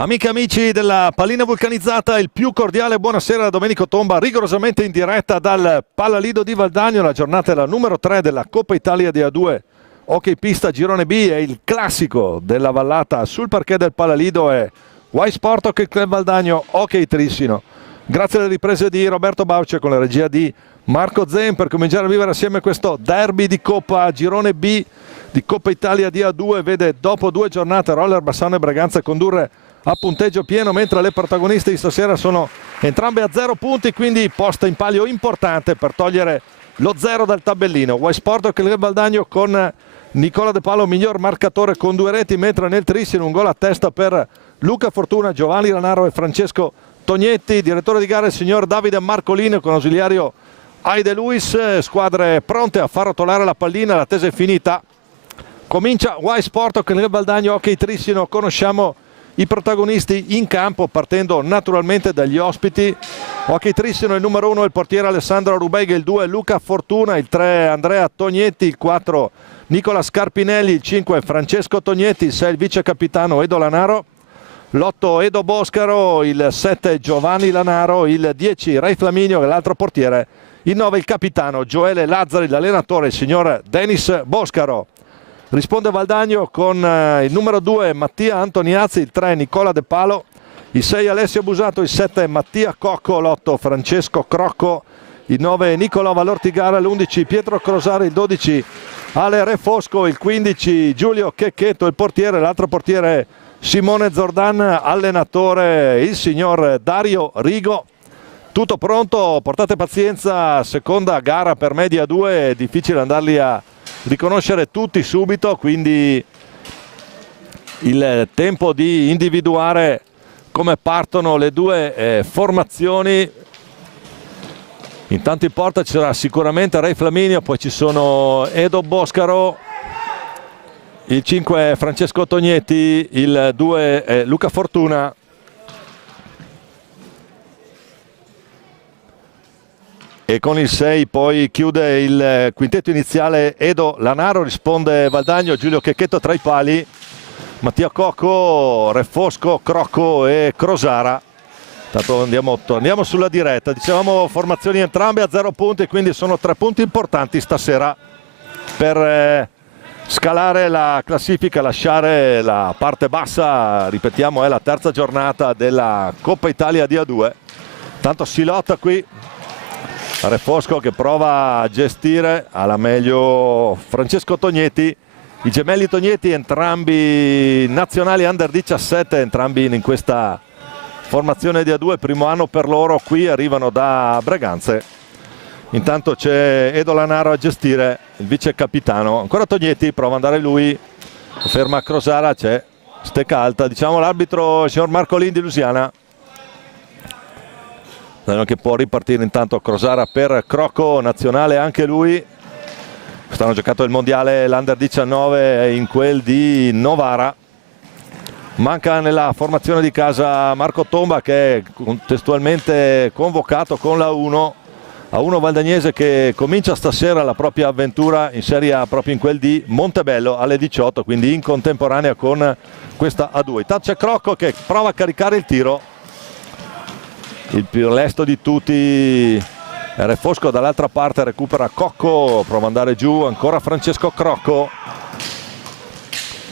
Amiche e amici della Pallina Vulcanizzata, il più cordiale buonasera da Domenico Tomba, rigorosamente in diretta dal Palalido di Valdagno. La giornata è la numero 3 della Coppa Italia di A2 Hockey Pista Girone B, è il classico della vallata sul parquet del Palalido, è Y Sport Hockey Club Valdagno Hockey Trissino. Grazie alle riprese di Roberto Bauce con la regia di Marco Zen per cominciare a vivere assieme questo derby di Coppa Girone B di Coppa Italia di A2. Vede dopo 2 giornate Roller Bassano e Braganza condurre a punteggio pieno, mentre le protagoniste di stasera sono entrambe a 0 punti, quindi posta in palio importante per togliere lo 0 dal tabellino. Y Sport Hockey Club Valdagno con Nicola De Palo miglior marcatore con 2 reti, mentre nel Trissino un gol a testa per Luca Fortuna, Giovanni Lanaro e Francesco Tognetti. Direttore di gara il signor Davide Marcolino con ausiliario Aide Luis. Squadre pronte a far rotolare la pallina, l'attesa è finita. Comincia Y Sport Hockey Club Valdagno Hockey Trissino. Conosciamo i protagonisti in campo partendo naturalmente dagli ospiti. Hockey Trissino il numero 1 il portiere Alessandro Rubega, il 2 Luca Fortuna, il 3 Andrea Tognetti, il 4 Nicola Scarpinelli, il 5 Francesco Tognetti, il 6 il vice capitano Edo Lanaro, l'8 Edo Boscaro, il 7 Giovanni Lanaro, il 10 Ray Flaminio e l'altro portiere, il 9 il capitano Gioele Lazzari, l'allenatore il signor Denis Boscaro. Risponde Valdagno con il numero 2 Mattia Antoniazzi, il 3 Nicola De Palo, il 6 Alessio Busato, il 7 Mattia Cocco, l'8 Francesco Crocco, il 9 Nicola Valortigara, l'11 Pietro Crosari, il 12 Ale Refosco, il 15 Giulio Checchetto, il portiere, l'altro portiere Simone Zordan, allenatore il signor Dario Rigo. Tutto pronto, portate pazienza, seconda gara per Media 2, è difficile andarli a riconoscere tutti subito, quindi il tempo di individuare come partono le due formazioni. Intanto in porta ci sarà sicuramente Ray Flaminio, poi ci sono Edo Boscaro, il 5 Francesco Tognetti, il 2 Luca Fortuna. E con il 6 poi chiude il quintetto iniziale Edo Lanaro. Risponde Valdagno, Giulio Checchetto tra i pali, Mattia Cocco, Refosco, Crocco e Crosara. Intanto torniamo sulla diretta. Dicevamo formazioni entrambe a 0 punti, quindi sono 3 punti importanti stasera per scalare la classifica, lasciare la parte bassa. Ripetiamo, è la terza giornata della Coppa Italia di A2. Tanto si lotta qui. Refosco che prova a gestire alla meglio Francesco Tognetti, i gemelli Tognetti entrambi nazionali under 17, entrambi in questa formazione di A2, primo anno per loro, qui arrivano da Braganze. Intanto c'è Edo Lanaro a gestire, il vice capitano, ancora Tognetti, prova ad andare lui, ferma Crosara, c'è stecca alta, diciamo l'arbitro il signor Marcolin di Lusiana, che può ripartire intanto Crosara per Crocco, nazionale anche lui. Quest'anno giocato il mondiale l'Under 19 in quel di Novara. Manca nella formazione di casa Marco Tomba, che è contestualmente convocato con la 1 Valdagnese, che comincia stasera la propria avventura in Serie A proprio in quel di Montebello alle 18, quindi in contemporanea con questa A2. Intanto c'è Crocco che prova a caricare il tiro, il più lesto di tutti Refosco, dall'altra parte recupera Cocco, prova ad andare giù ancora Francesco Crocco,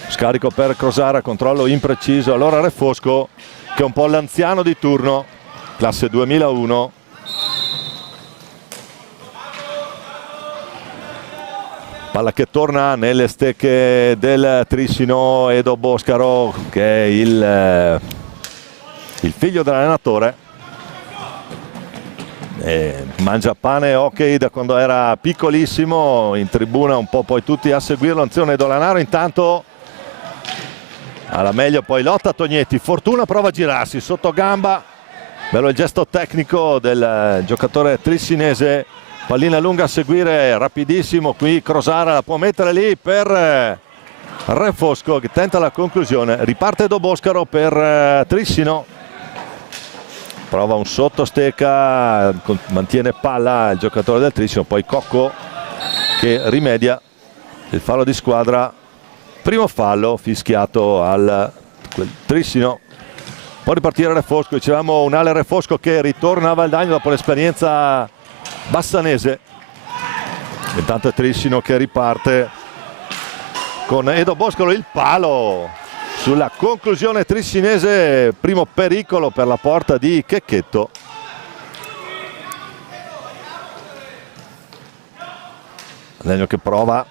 scarico per Crosara, controllo impreciso, allora Refosco che è un po' l'anziano di turno, classe 2001, palla che torna nelle stecche del Trissino. Edo Boscaro che è il figlio dell'allenatore, mangia pane e hockey da quando era piccolissimo, in tribuna un po' poi tutti a seguirlo. Azione Edo Lanaro, intanto alla meglio poi lotta Tognetti, Fortuna prova a girarsi sotto gamba, bello il gesto tecnico del giocatore trissinese, pallina lunga a seguire, rapidissimo qui Crosara, la può mettere lì per Refosco che tenta la conclusione, riparte Edo Boscaro per Trissino. Prova un sottostecca, mantiene palla il giocatore del Trissino, poi Cocco che rimedia il fallo di squadra, primo fallo fischiato al Trissino. Può ripartire Refosco, dicevamo un Ale Refosco che ritorna a Valdagno dopo l'esperienza bassanese. Intanto è Trissino che riparte con Edo Boscolo, il palo sulla conclusione trissinese, primo pericolo per la porta di Checchetto. Valdagno che prova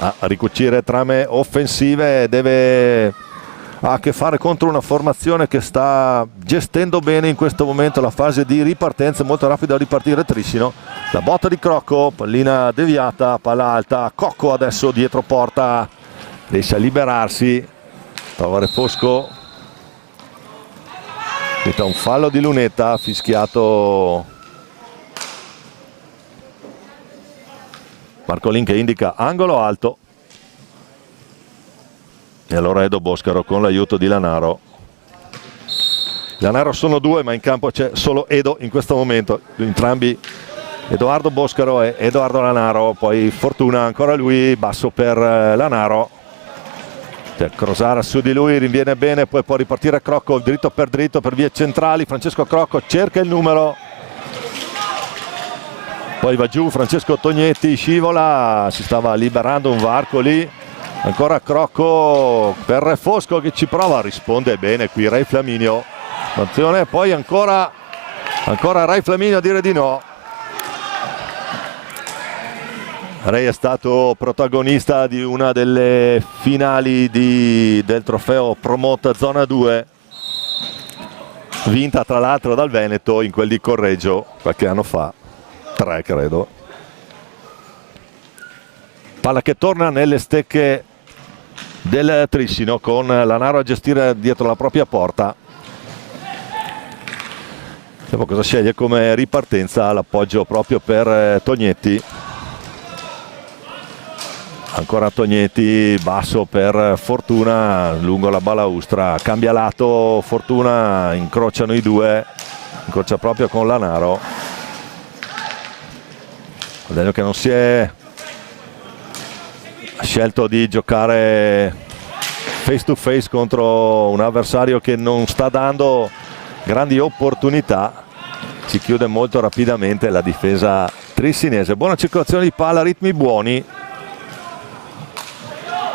a ricucire trame offensive, ha a che fare contro una formazione che sta gestendo bene in questo momento la fase di ripartenza, molto rapido a ripartire Trissino. La botta di Crocco, pallina deviata, palla alta, Cocco adesso dietro porta, riesce a liberarsi, trova Refosco, un fallo di Lunetta, fischiato Marcolin che indica angolo alto. E allora Edo Boscaro con l'aiuto di Lanaro. Lanaro sono due, ma in campo c'è solo Edo in questo momento, entrambi Edoardo Boscaro e Edoardo Lanaro. Poi Fortuna ancora lui, basso per Lanaro, Crosara su di lui, rinviene bene, poi può ripartire Crocco dritto per vie centrali. Francesco Crocco cerca il numero, poi va giù Francesco Tognetti, scivola, si stava liberando un varco lì. Ancora Crocco per Refosco che ci prova, risponde bene qui Ray Flaminio. Attenzione, poi ancora Ray Flaminio a dire di no. Ray è stato protagonista di una delle finali del trofeo Promote Zona 2, vinta tra l'altro dal Veneto in quel di Correggio qualche anno fa, 3 credo. Palla che torna nelle stecche del Trissino con Lanaro a gestire dietro la propria porta. Vediamo cosa sceglie come ripartenza, l'appoggio proprio per Tognetti. Ancora Tognetti, basso per Fortuna lungo la balaustra, cambia lato Fortuna, incrociano i due, incrocia proprio con Lanaro. Vedo che non si è scelto di giocare face to face contro un avversario che non sta dando grandi opportunità. Si chiude molto rapidamente la difesa trissinese. Buona circolazione di palla, ritmi buoni.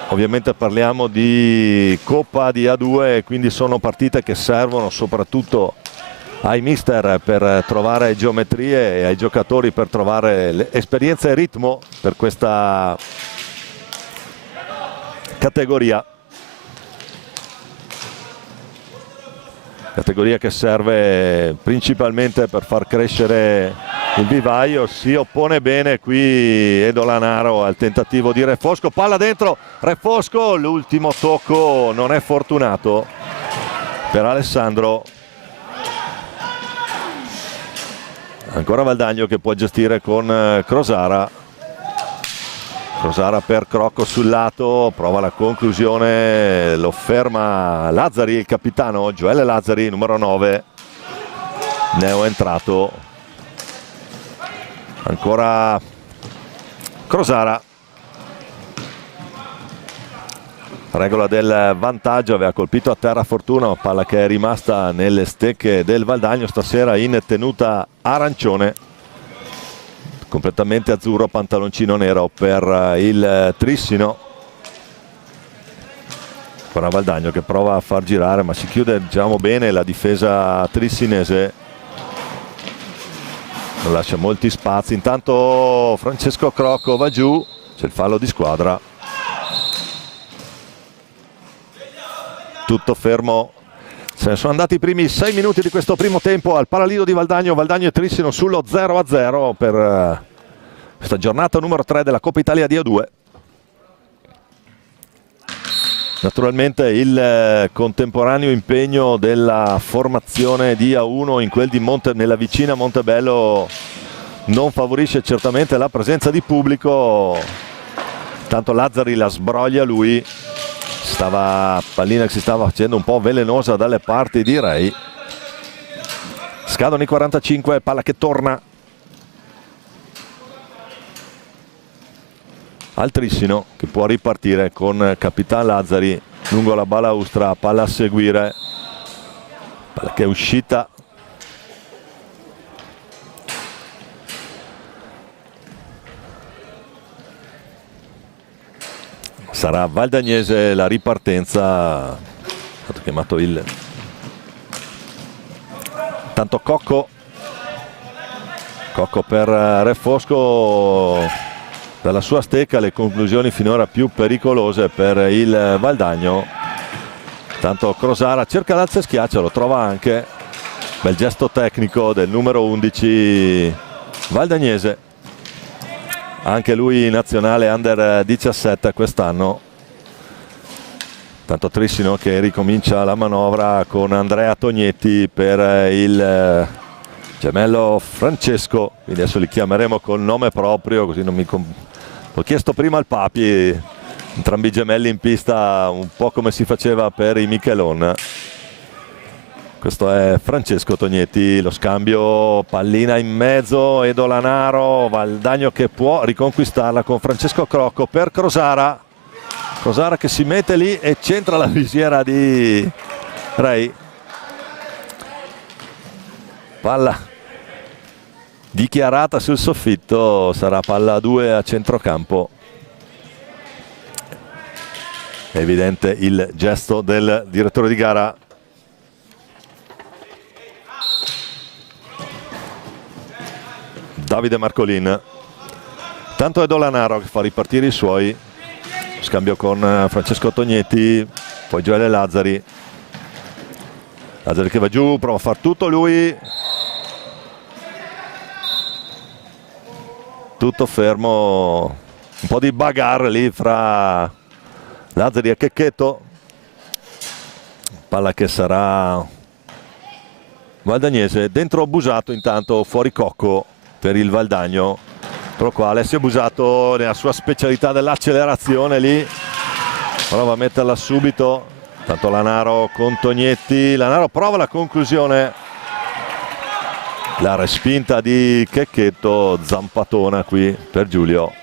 Ovviamente parliamo di Coppa di A2, quindi sono partite che servono soprattutto ai mister per trovare geometrie e ai giocatori per trovare esperienza e ritmo per questa categoria che serve principalmente per far crescere il vivaio. Si oppone bene qui Edo Lanaro al tentativo di Refosco, palla dentro Refosco, l'ultimo tocco non è fortunato per Alessandro. Ancora Valdagno che può gestire con Crosara. Crosara per Crocco sul lato, prova la conclusione, lo ferma Lazzari, il capitano Gioele Lazzari, numero 9, neo entrato. Ancora Crosara, regola del vantaggio, aveva colpito a terra Fortuna, palla che è rimasta nelle stecche del Valdagno, stasera in tenuta arancione. Completamente azzurro, pantaloncino nero per il Trissino. Ancora Valdagno che prova a far girare, ma si chiude diciamo bene la difesa trissinese, non lascia molti spazi. Intanto Francesco Crocco va giù, c'è il fallo di squadra. Tutto fermo. Se ne sono andati i primi 6 minuti di questo primo tempo al Palalido di Valdagno. Valdagno e Trissino sullo 0-0 per questa giornata numero 3 della Coppa Italia di A2. Naturalmente il contemporaneo impegno della formazione di A1 in quel di nella vicina Montebello non favorisce certamente la presenza di pubblico. Tanto Lazzari la sbroglia lui. Pallina che si stava facendo un po' velenosa dalle parti di Ray. Scadono i 45, palla che torna al Trissino che può ripartire con Capitan Lazzari lungo la balaustra, palla a seguire. Palla che è uscita. Sarà Valdagnese la ripartenza. È stato chiamato il... Tanto Cocco per Refosco, dalla sua stecca le conclusioni finora più pericolose per il Valdagno. Tanto Crosara cerca l'alza e schiaccia, lo trova anche. Bel gesto tecnico del numero 11 valdagnese, anche lui nazionale under 17 quest'anno. Tanto Trissino che ricomincia la manovra con Andrea Tognetti per il gemello Francesco, quindi adesso li chiameremo col nome proprio, così non mi... L'ho chiesto prima al Papi, entrambi i gemelli in pista un po' come si faceva per i Michelon. Questo è Francesco Tognetti, lo scambio, pallina in mezzo, Edo Lanaro, Valdagno che può riconquistarla con Francesco Crocco per Crosara. Crosara che si mette lì e centra la visiera di Ray. Palla dichiarata sul soffitto, sarà palla 2 a centrocampo. È evidente il gesto del direttore di gara. Davide Marcolin. Tanto è Dolanaro che fa ripartire i suoi. Scambio con Francesco Tognetti, poi Gioele Lazzari. Lazzari che va giù, prova a far tutto lui. Tutto fermo, un po' di bagarre lì fra Lazzari e Checchetto. Palla che sarà valdagnese, dentro Busato, intanto fuori Cocco per il Valdagno. Però qua Alessio Busato nella sua specialità dell'accelerazione lì prova a metterla subito. Tanto Lanaro con Tognetti, Lanaro prova la conclusione, la respinta di Checchetto, zampatona qui per Giulio.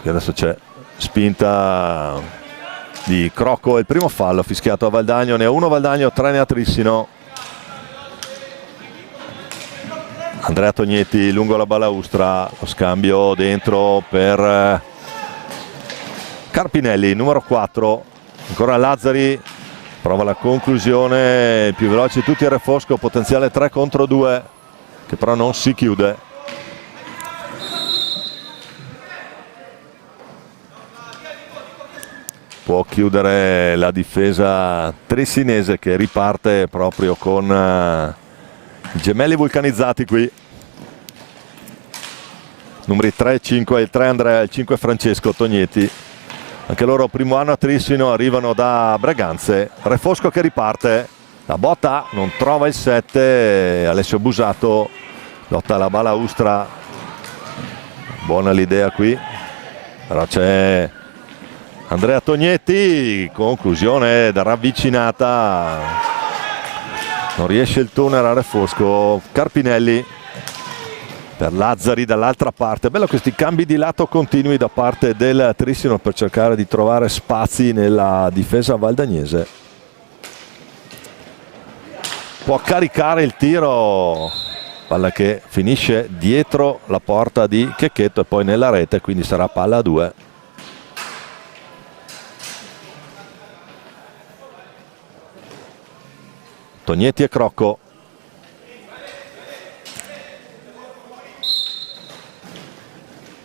Qui adesso c'è spinta di Crocco, il primo fallo fischiato a Valdagno, ne ha uno Valdagno, 3 ne ha Trissino. Andrea Tognetti lungo la balaustra, lo scambio dentro per Carpinelli, numero 4, ancora Lazzari, prova la conclusione, più veloci tutti il Refosco, potenziale 3 contro 2, che però non si chiude. Può chiudere la difesa trissinese che riparte proprio con i gemelli vulcanizzati qui. Numeri 3 e 5, il 3 Andrea, il 5 Francesco Tognetti. Anche loro primo anno a Trissino, arrivano da Braganze. Refosco che riparte, la botta non trova il 7, Alessio Busato lotta la balaustra. Buona l'idea qui, però c'è Andrea Tognetti, conclusione da ravvicinata, non riesce il tunnel a Refosco. Carpinelli per Lazzari dall'altra parte. Bello questi cambi di lato continui da parte del Trissino per cercare di trovare spazi nella difesa valdagnese. Può caricare il tiro, palla che finisce dietro la porta di Checchetto e poi nella rete, quindi sarà palla a 2. Tognetti e Crocco.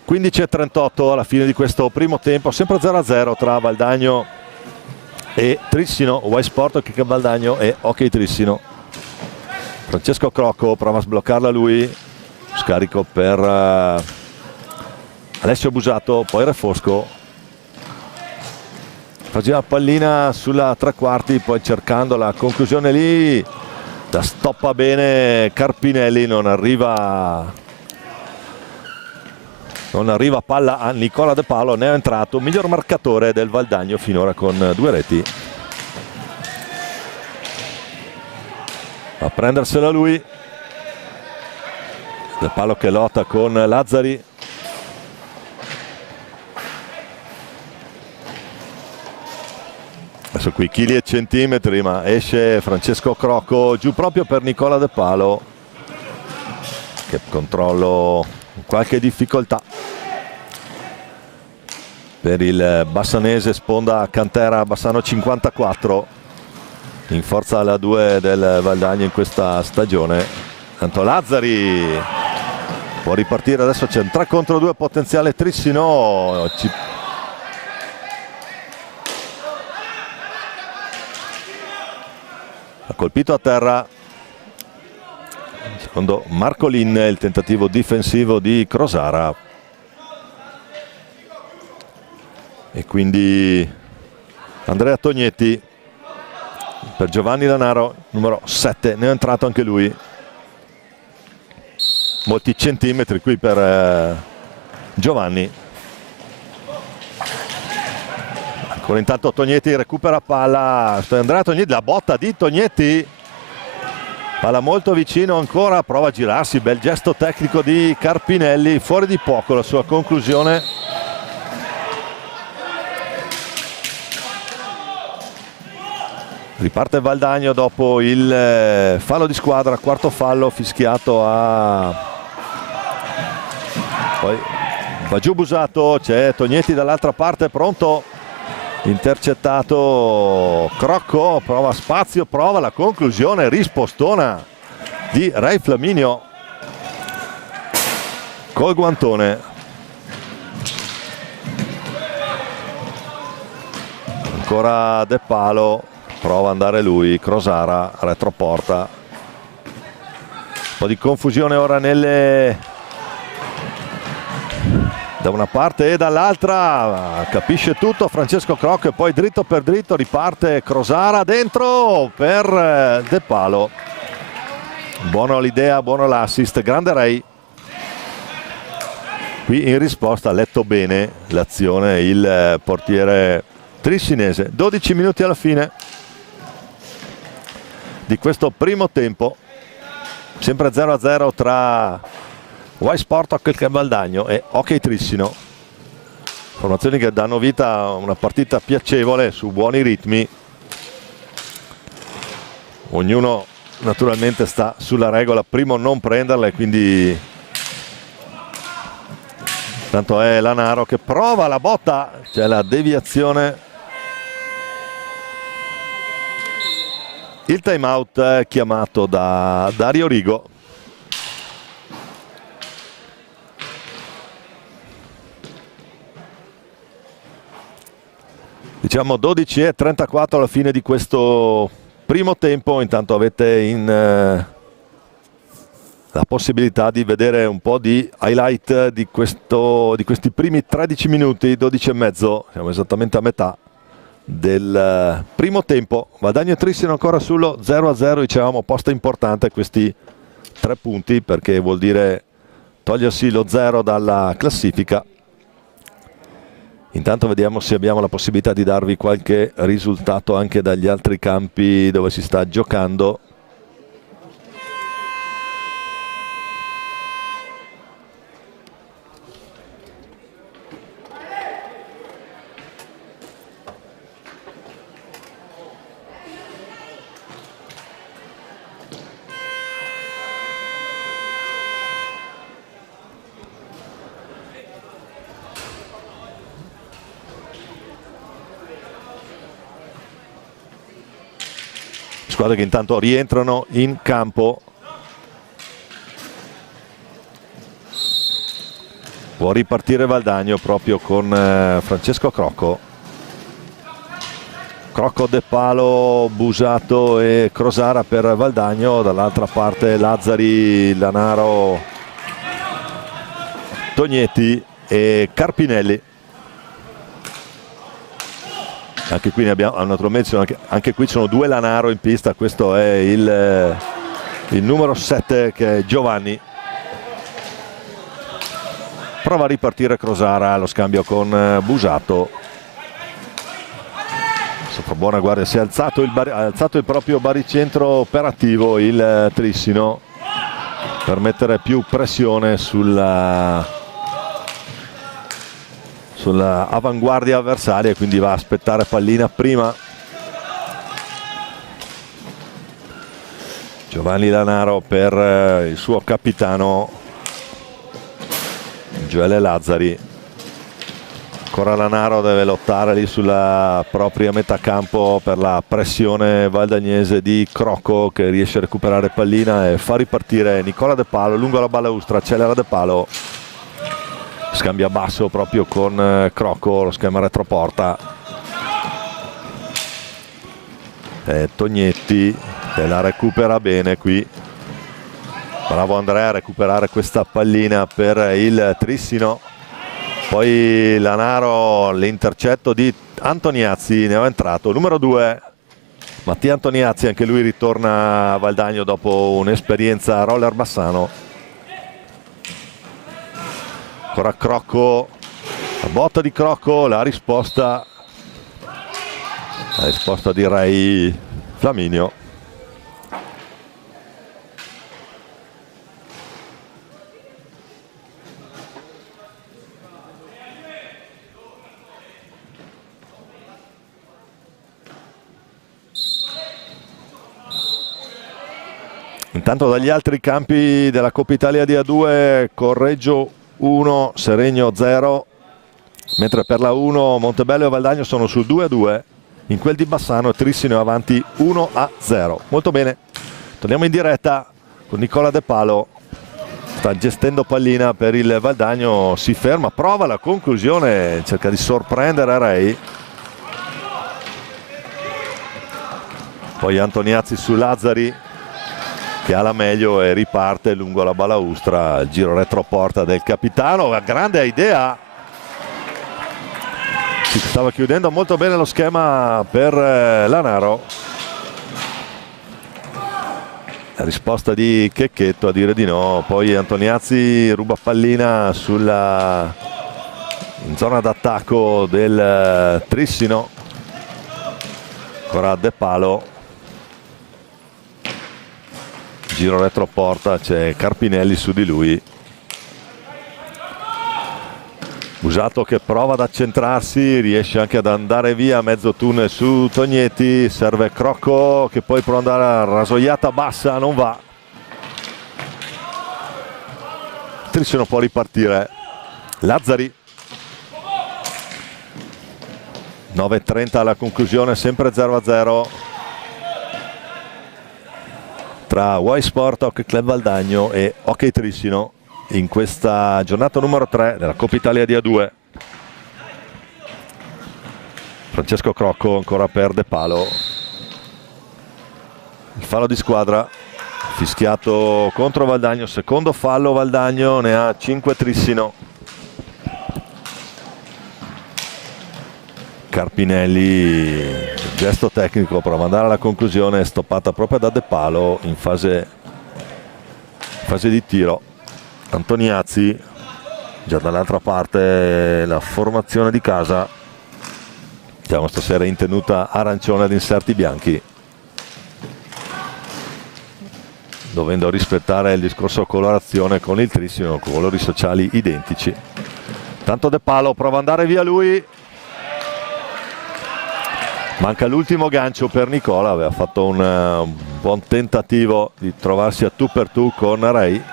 (15:38) alla fine di questo primo tempo, sempre 0-0 tra Valdagno e Trissino, White Sport, Kick Valdagno e Hockey Trissino. Francesco Crocco prova a sbloccarla lui, scarico per Alessio Busato, poi Refosco. Faceva pallina sulla tre quarti, poi cercando la conclusione lì, la stoppa bene Carpinelli, non arriva palla a Nicola De Paolo, ne è entrato miglior marcatore del Valdagno finora con 2 reti. A prendersela lui, De Paolo che lotta con Lazzari. Adesso qui chili e centimetri, ma esce Francesco Crocco giù proprio per Nicola De Palo, che controllo qualche difficoltà per il bassanese, sponda Cantera Bassano 54, in forza alla 2 del Valdagno in questa stagione. Tanto Lazzari può ripartire, adesso c'è un 3 contro 2 potenziale Trissino. Ha colpito a terra, secondo Marcolin, il tentativo difensivo di Crosara. E quindi Andrea Tognetti per Giovanni Lanaro, numero 7, ne è entrato anche lui. Molti centimetri qui per Giovanni. Ancora intanto Tognetti recupera palla, Andrea Tognetti, la botta di Tognetti, palla molto vicino ancora, prova a girarsi, bel gesto tecnico di Carpinelli, fuori di poco la sua conclusione. Riparte Valdagno dopo il fallo di squadra, quarto fallo fischiato poi va giù Busato, c'è Tognetti dall'altra parte pronto, intercettato Crocco, prova spazio, prova la conclusione, rispostona di Ray Flaminio col guantone. Ancora De Palo, prova ad andare lui, Crosara, retroporta. Un po' di confusione ora da una parte e dall'altra, capisce tutto Francesco Crocco e poi dritto per dritto riparte Crosara dentro per De Palo. Buona l'idea, buono l'assist, grande Ray. Qui in risposta ha letto bene l'azione il portiere trissinese. 12 minuti alla fine di questo primo tempo, sempre 0-0 tra Y Sport Hockey Valdagno e Hockey Trissino, formazioni che danno vita a una partita piacevole su buoni ritmi. Ognuno naturalmente sta sulla regola, primo non prenderle, quindi tanto è Lanaro che prova la botta, c'è la deviazione. Il time out è chiamato da Dario Rigo. Diciamo 12:34 alla fine di questo primo tempo. Intanto avete la possibilità di vedere un po' di highlight di questi primi 13 minuti, 12 e mezzo, siamo esattamente a metà del primo tempo. Valdagno e Trissino ancora sullo 0-0, dicevamo posta importante questi 3 punti perché vuol dire togliersi lo 0 dalla classifica. Intanto vediamo se abbiamo la possibilità di darvi qualche risultato anche dagli altri campi dove si sta giocando. Squadre che intanto rientrano in campo. Può ripartire Valdagno proprio con Francesco Crocco. Crocco, De Palo, Busato e Crosara per Valdagno. Dall'altra parte Lazzari, Lanaro, Tognetti e Carpinelli. Anche qui ne abbiamo, naturalmente anche qui ci sono 2 Lanaro in pista, questo è il numero 7 che è Giovanni. Prova a ripartire Crosara allo scambio con Busato. Sopra buona guardia, si è alzato il proprio baricentro operativo il Trissino per mettere più pressione sulla avanguardia avversaria, quindi va a aspettare pallina prima Giovanni Lanaro per il suo capitano Gioele Lazzari. Ancora Lanaro deve lottare lì sulla propria metà campo per la pressione valdagnese di Crocco, che riesce a recuperare pallina e fa ripartire Nicola De Palo lungo la balaustra. Accelera De Palo, scambia basso proprio con Crocco, lo schema retroporta. Tognetti che la recupera bene qui. Bravo Andrea a recuperare questa pallina per il Trissino. Poi Lanaro, l'intercetto di Antoniazzi, ne è entrato numero 2 Mattia Antoniazzi, anche lui ritorna a Valdagno dopo un'esperienza a Roller Bassano. Ancora Crocco, la botta di Crocco, la risposta direi Flaminio. Intanto dagli altri campi della Coppa Italia di A2, Correggio 1, Seregno 0, mentre per la 1 Montebello e Valdagno sono sul 2-2, in quel di Bassano Trissino è avanti 1-0. Molto bene, torniamo in diretta con Nicola De Palo, sta gestendo pallina per il Valdagno, si ferma, prova la conclusione, cerca di sorprendere Rei. Poi Antoniazzi su Lazzari, che ha la meglio e riparte lungo la balaustra, il giro retroporta del capitano, una grande idea, si stava chiudendo molto bene lo schema per Lanaro. La risposta di Checchetto a dire di no, poi Antoniazzi ruba pallina in zona d'attacco del Trissino, ancora De Palo. Giro retroporta, c'è Carpinelli su di lui. Usato che prova ad accentrarsi, riesce anche ad andare via mezzo tunnel su Tognetti, serve Crocco che poi può andare a rasoiata bassa, non va. Trissino può ripartire. Lazzari. 9:30 alla conclusione, sempre 0-0. Tra Y Sport, Hockey Club Valdagno e Hockey Trissino in questa giornata numero 3 della Coppa Italia di A2. Francesco Crocco ancora per De Palo. Il fallo di squadra fischiato contro Valdagno, secondo fallo Valdagno, ne ha 5 Trissino. Carpinelli, gesto tecnico per mandare alla conclusione, stoppata proprio da De Palo in fase di tiro. Antoniazzi, già dall'altra parte la formazione di casa, diciamo stasera in tenuta arancione ad inserti bianchi, dovendo rispettare il discorso colorazione con il Trissino, colori sociali identici. Tanto De Palo prova ad andare via lui. Manca l'ultimo gancio per Nicola, aveva fatto un buon tentativo di trovarsi a tu per tu con Rei.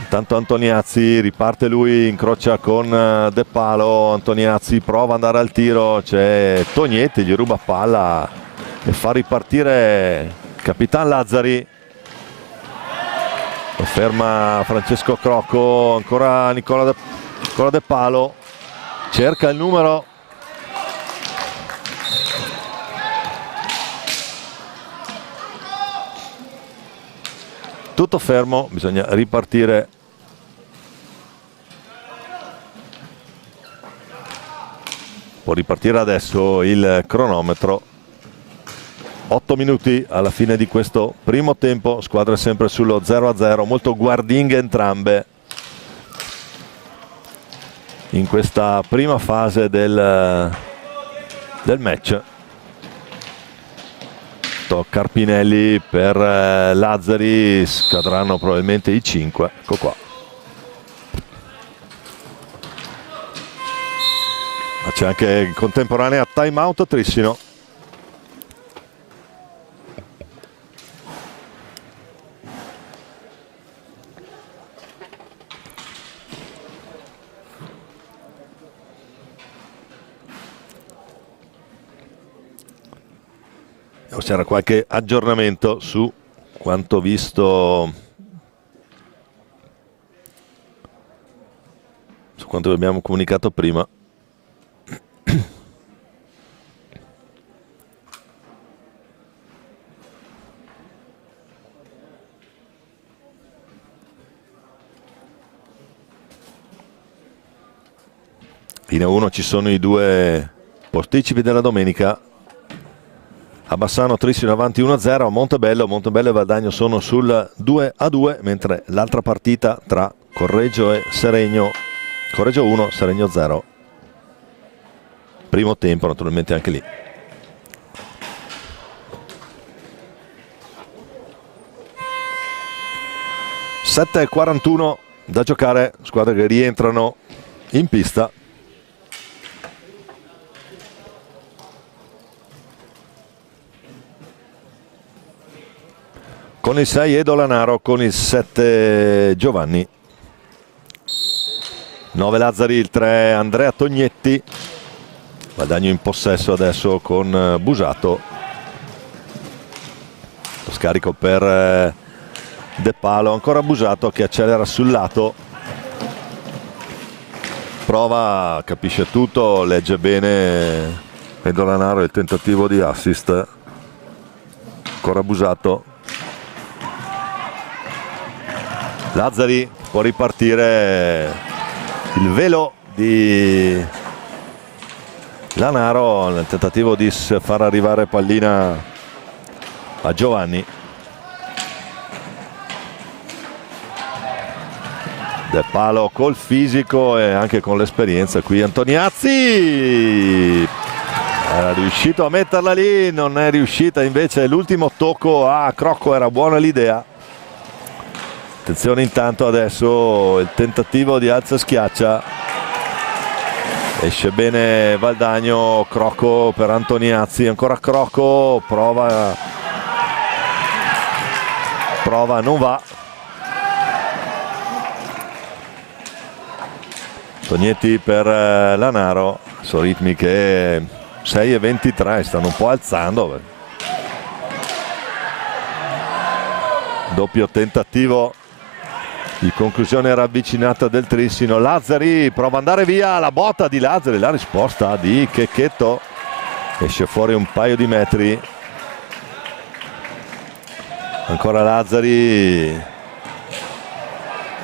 Intanto Antoniazzi riparte lui, incrocia con De Palo, Antoniazzi prova ad andare al tiro, c'è Tognetti, gli ruba palla e fa ripartire Capitan Lazzari. Lo ferma Francesco Crocco, ancora Nicola De Palo. Cerca il numero. Tutto fermo, bisogna ripartire. Può ripartire adesso il cronometro. 8 minuti alla fine di questo primo tempo, squadre sempre sullo 0-0, molto guardinghe entrambe in questa prima fase del match. Carpinelli per Lazzari, scadranno probabilmente i 5. Ecco qua. Ma c'è anche in contemporanea time out Trissino. c'era qualche aggiornamento su quanto visto, su quanto vi abbiamo comunicato prima. In A1 ci sono i due posticipi della domenica. A Bassano Trissino avanti 1-0, a Montebello e Valdagno sono sul 2-2, mentre l'altra partita tra Correggio e Seregno, Correggio 1, Seregno 0. Primo tempo naturalmente anche lì. (7:41) da giocare, squadre che rientrano in pista. Con il 6 Edo Lanaro, con il 7 Giovanni. 9 Lazzari, il 3 Andrea Tognetti. Valdagno in possesso adesso con Busato. Lo scarico per De Palo, ancora Busato che accelera sul lato. Prova, capisce tutto, legge bene Edo Lanaro, il tentativo di assist. Ancora Busato. Lazzari può ripartire, il velo di Lanaro nel tentativo di far arrivare pallina a Giovanni. De Palo col fisico e anche con l'esperienza qui. Antoniazzi era riuscito a metterla lì, non è riuscita invece l'ultimo tocco a Crocco, era buona l'idea. Attenzione intanto adesso il tentativo di alza schiaccia, esce bene Valdagno, Crocco per Antoniazzi, ancora Crocco, prova, non va. Tognetti per Lanaro, sono ritmi che 6:23 stanno un po' alzando. Doppio tentativo di conclusione ravvicinata del Trissino. Lazzari prova ad andare via, la botta di Lazzari, la risposta di Checchetto, esce fuori un paio di metri. Ancora Lazzari,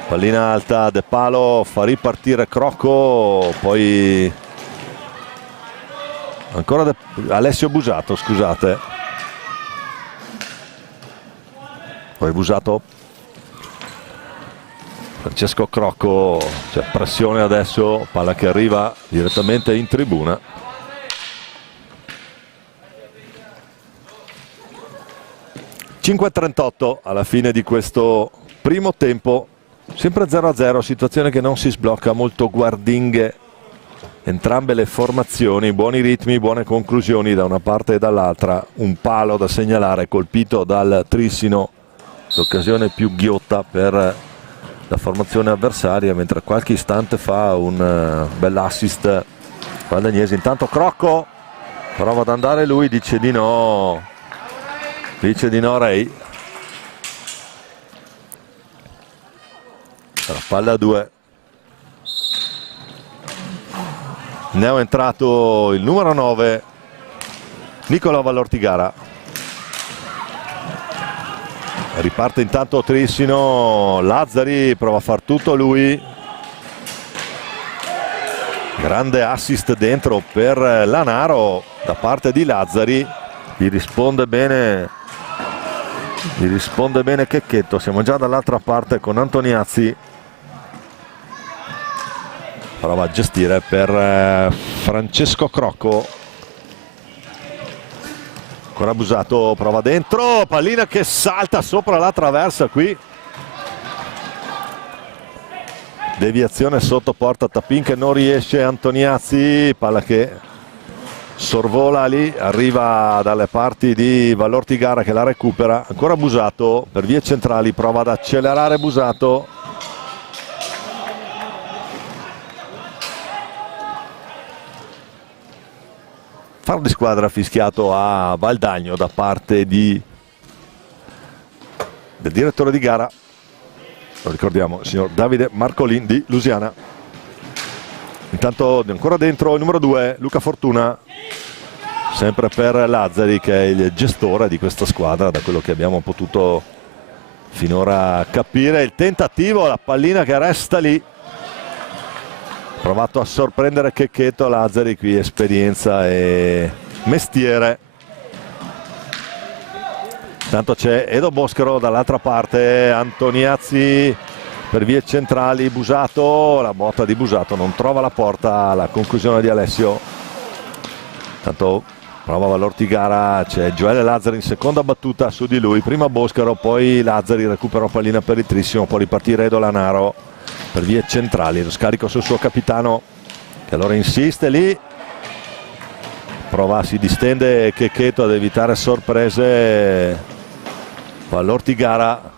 pallina alta, De Palo fa ripartire Crocco, poi ancora Alessio Busato, scusate, poi Busato, Francesco Crocco, c'è pressione adesso, palla che arriva direttamente in tribuna. (5:38) alla fine di questo primo tempo, sempre 0-0, situazione che non si sblocca, molto guardinghe entrambe le formazioni, buoni ritmi, buone conclusioni da una parte e dall'altra. Un palo da segnalare colpito dal Trissino, l'occasione più ghiotta per la formazione avversaria, mentre qualche istante fa un bell'assist valdagnese. Intanto Crocco prova ad andare lui, dice di no Rei. La palla a 2. Ne è entrato il numero 9 Nicola Vallortigara. Riparte intanto Trissino, Lazzari prova a far tutto lui, grande assist dentro per Lanaro da parte di Lazzari, gli risponde bene Checchetto. Siamo già dall'altra parte con Antoniazzi, prova a gestire per Francesco Crocco. Ancora Busato, prova dentro, pallina che salta sopra la traversa qui. Deviazione sotto porta Tapin che non riesce, Antoniazzi, palla che sorvola lì, arriva dalle parti di Vallortigara che la recupera. Ancora Busato per vie centrali, prova ad accelerare Busato. paro di squadra fischiato a Valdagno da parte del direttore di gara, lo ricordiamo, il signor Davide Marcolin di Lusiana. Intanto ancora dentro il numero 2 Luca Fortuna, sempre per Lazzari, che è il gestore di questa squadra, da quello che abbiamo potuto finora capire. Il tentativo, la pallina che resta lì, provato a sorprendere Checchetto. Lazzari qui esperienza e mestiere. Intanto c'è Edo Boscaro dall'altra parte, Antoniazzi per vie centrali, Busato, la botta di Busato non trova la porta, la conclusione di Alessio. Intanto prova Valortigara, c'è Gioele Lazzari in seconda battuta su di lui, prima Boscaro, poi Lazzari, recupera pallina per il trissimo, può ripartire Edo Lanaro per vie centrali, lo scarico sul suo capitano che allora insiste lì, prova, si distende Checchetto ad evitare sorprese. Valortigara,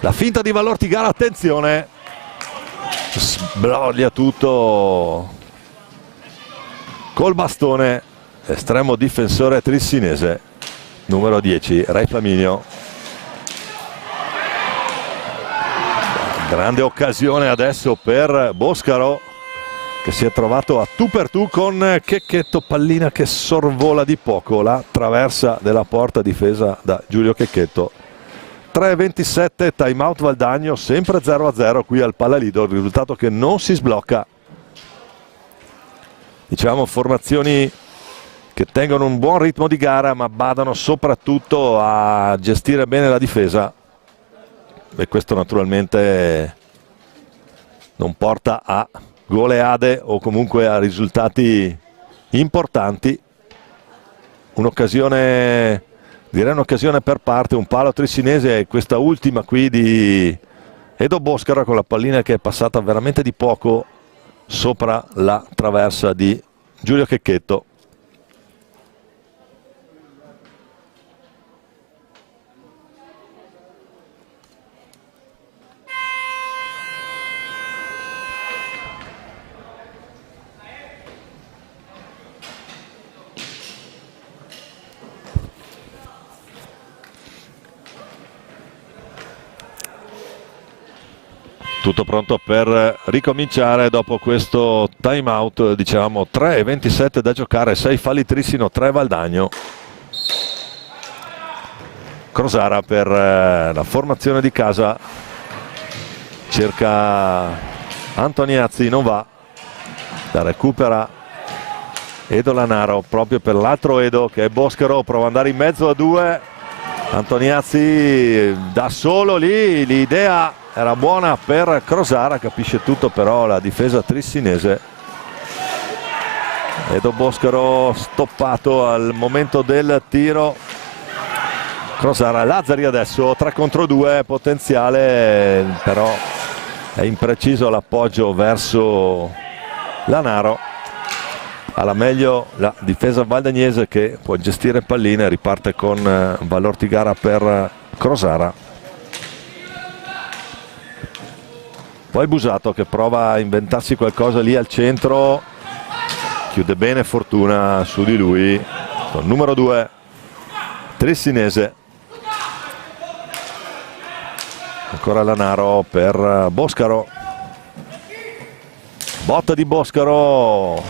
la finta di Valortigara, attenzione, sbroglia tutto col bastone estremo difensore trissinese numero 10 Ray Flaminio. Grande occasione adesso per Boscaro, che si è trovato a tu per tu con Checchetto, pallina che sorvola di poco la traversa della porta difesa da Giulio Checchetto. 3:27, time out Valdagno, sempre 0-0 qui al Pallalido, il risultato che non si sblocca. Diciamo formazioni che tengono un buon ritmo di gara, ma badano soprattutto a gestire bene la difesa, e questo naturalmente non porta a goleade o comunque a risultati importanti. Un'occasione, direi un'occasione per parte, un palo trissinese, e questa ultima qui di Edo Boscaro con la pallina che è passata veramente di poco sopra la traversa di Giulio Checchetto. Tutto pronto per ricominciare dopo questo time out, diciamo 3:27 da giocare, 6 falli Trissino, 3 Valdagno. Crosara per la formazione di casa, cerca Antoniazzi, non va, la recupera Edo Lanaro proprio per l'altro Edo che è Boscaro, prova ad andare in mezzo a due, Antoniazzi da solo lì, l'idea era buona per Crosara, capisce tutto però la difesa trissinese. Edo Boscaro stoppato al momento del tiro. Crosara, Lazzari adesso 3 contro 2, potenziale, però è impreciso l'appoggio verso Lanaro. Alla meglio la difesa valdagnese che può gestire palline, riparte con Valortigara per Crosara. Poi Busato che prova a inventarsi qualcosa lì al centro, chiude bene Fortuna su di lui, con numero 2 trissinese. Ancora Lanaro per Boscaro, botta di Boscaro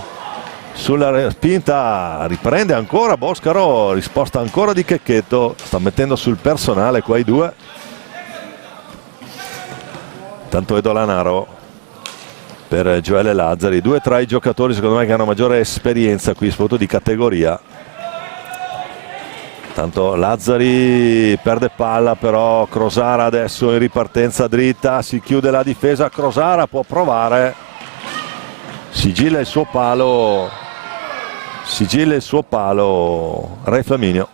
sulla spinta, riprende ancora Boscaro, risposta ancora di Checchetto, sta mettendo sul personale qua i due. Tanto Edo Lanaro per Gioele Lazzari, due tra i giocatori secondo me che hanno maggiore esperienza qui, soprattutto di categoria. Tanto Lazzari perde palla, però Crosara adesso in ripartenza dritta, si chiude la difesa, Crosara può provare, sigilla il suo palo Ray Flaminio.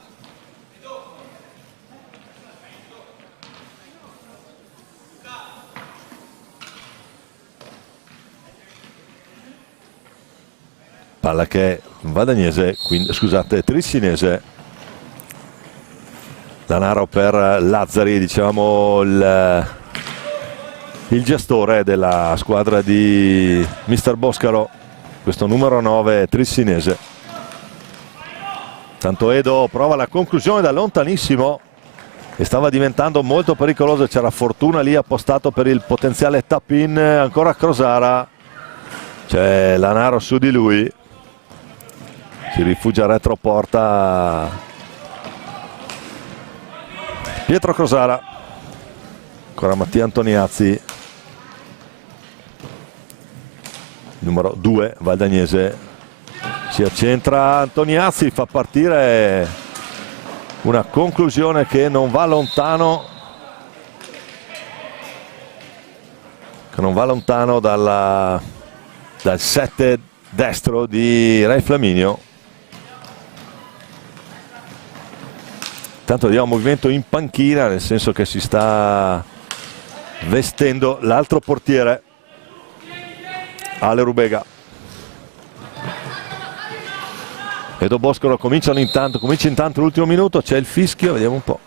Palla che è vadagnese, quindi, scusate, trissinese. Lanaro per Lazzari, diciamo il gestore della squadra di Mister Boscaro, questo numero 9 trissinese. Tanto Edo prova la conclusione da lontanissimo e stava diventando molto pericoloso, c'era Fortuna lì appostato per il potenziale tap-in. Ancora Crosara, c'è Lanaro su di lui, si rifugia retroporta Pietro Crosara, ancora Mattia Antoniazzi, numero 2 Valdagnese, si accentra Antoniazzi, fa partire una conclusione che non va lontano, dal 7 destro di Ray Flaminio. Tanto vediamo un movimento in panchina, nel senso che si sta vestendo l'altro portiere, Ale Rubega. Edo Boscolo comincia intanto l'ultimo minuto, c'è il fischio, vediamo un po'.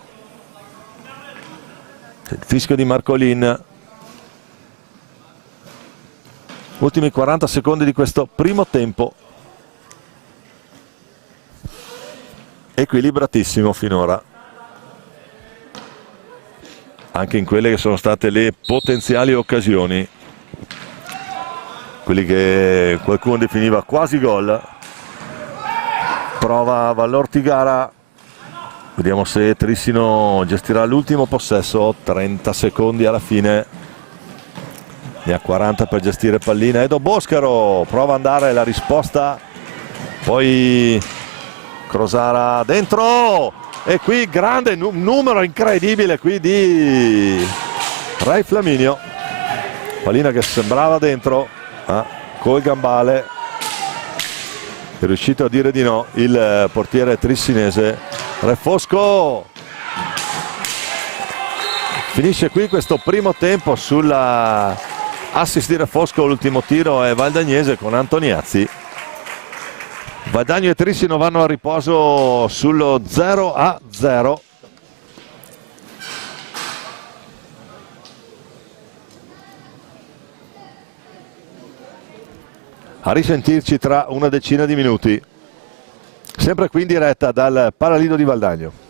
C'è il fischio di Marcolin. Ultimi 40 secondi di questo primo tempo. Equilibratissimo finora. Anche in quelle che sono state le potenziali occasioni. Quelli che qualcuno definiva quasi gol. Prova Vallortigara, vediamo se Trissino gestirà l'ultimo possesso, 30 secondi alla fine, ne ha 40 per gestire pallina. Edo Boscaro prova ad andare, la risposta, poi Crosara dentro, e qui grande numero incredibile qui di Ray Flaminio, pallina che sembrava dentro, col gambale è riuscito a dire di no il portiere trissinese. Re Fosco finisce qui questo primo tempo sulla assist di Re Fosco. L'ultimo tiro è Valdagnese con Antoniazzi. Valdagno e Trissino vanno a riposo sullo 0-0. A risentirci tra una decina di minuti, sempre qui in diretta dal Palalido di Valdagno.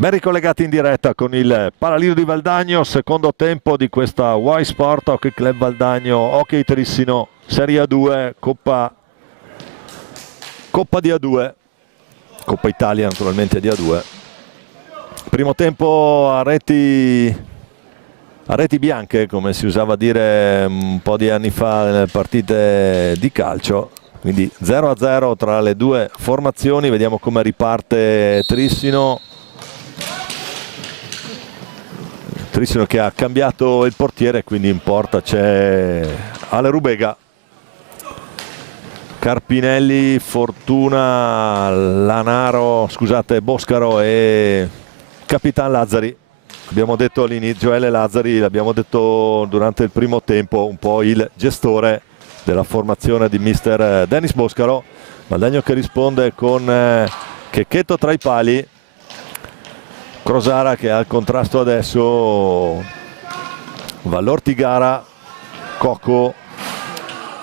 Ben ricollegati in diretta con il Palalido di Valdagno, secondo tempo di questa Y Sport Hockey Club Valdagno Hockey Trissino Serie A2, Coppa di A2, Coppa Italia naturalmente di A2. Primo tempo a reti bianche, come si usava dire un po' di anni fa nelle partite di calcio. Quindi 0-0 tra le due formazioni. Vediamo come riparte Trissino. Trissino che ha cambiato il portiere, quindi in porta c'è Ale Rubega, Carpinelli, Fortuna, Boscaro e Capitan Lazzari. Abbiamo detto all'inizio, Gioele Lazzari, l'abbiamo detto durante il primo tempo, un po' il gestore della formazione di mister Dennis Boscaro. Valdagno che risponde con Checchetto tra i pali, Crosara che ha il contrasto adesso, Vallortigara, Cocco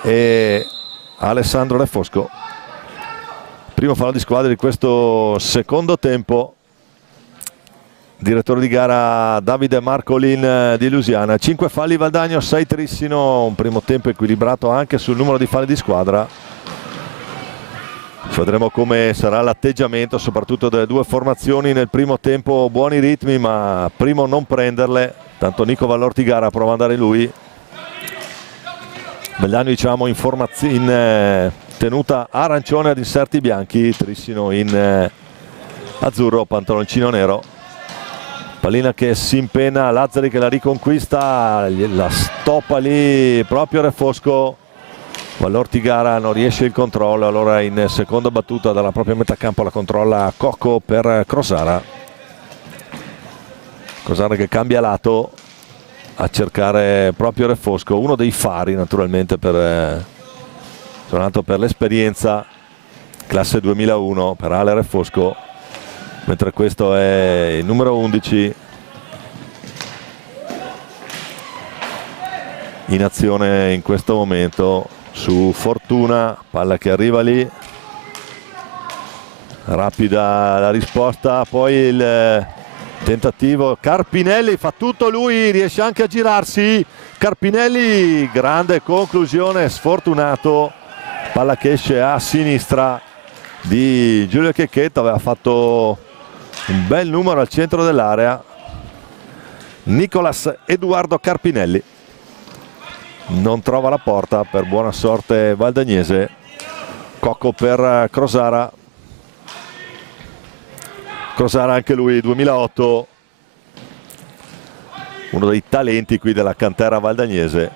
e Alessandro Refosco. Primo fallo di squadra di questo secondo tempo. Direttore di gara Davide Marcolin di Lusiana. 5 falli Valdagno, 6 Trissino, un primo tempo equilibrato anche sul numero di falli di squadra. Vedremo come sarà l'atteggiamento soprattutto delle due formazioni nel primo tempo. Buoni ritmi, ma primo non prenderle, tanto Nico Vallortigara prova ad andare lui. Valdagno diciamo in tenuta arancione ad inserti bianchi, Trissino in azzurro, pantaloncino nero. Pallina che si impenna, Lazzari che la riconquista, la stoppa lì proprio Refosco. Vallortigara non riesce il controllo, allora in seconda battuta dalla propria metà campo la controlla Cocco per Crosara. Crosara che cambia lato a cercare proprio Refosco, uno dei fari naturalmente suonato per l'esperienza, classe 2001 per Ale Refosco, mentre questo è il numero 11 in azione in questo momento su Fortuna. Palla che arriva lì, rapida la risposta, poi il tentativo, Carpinelli fa tutto lui, riesce anche a girarsi, Carpinelli, grande conclusione, sfortunato, palla che esce a sinistra di Giulio Checchetto, aveva fatto un bel numero al centro dell'area Nicolas Edoardo Carpinelli. Non trova la porta per buona sorte valdagnese. Cocco per Crosara. Crosara anche lui 2008, uno dei talenti qui della cantera valdagnese.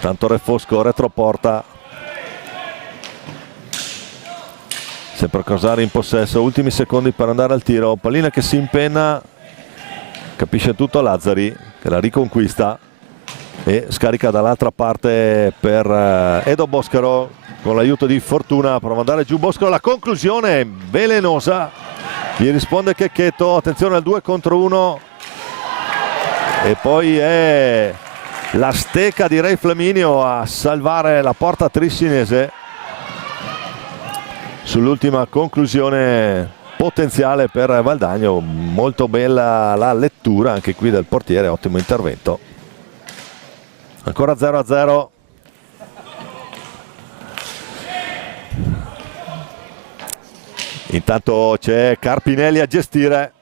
Tanto Refosco retroporta, sempre Crosara in possesso, ultimi secondi per andare al tiro. Pallina che si impenna, capisce tutto Lazzari che la riconquista e scarica dall'altra parte per Edo Boscaro con l'aiuto di Fortuna. Prova ad andare giù Boscaro, la conclusione velenosa, gli risponde Checchetto, attenzione al 2 contro 1 e poi è la stecca di Ray Flaminio a salvare la porta trissinese sull'ultima conclusione potenziale per Valdagno. Molto bella la lettura anche qui del portiere, ottimo intervento. Ancora 0-0. Intanto c'è Carpinelli a gestire,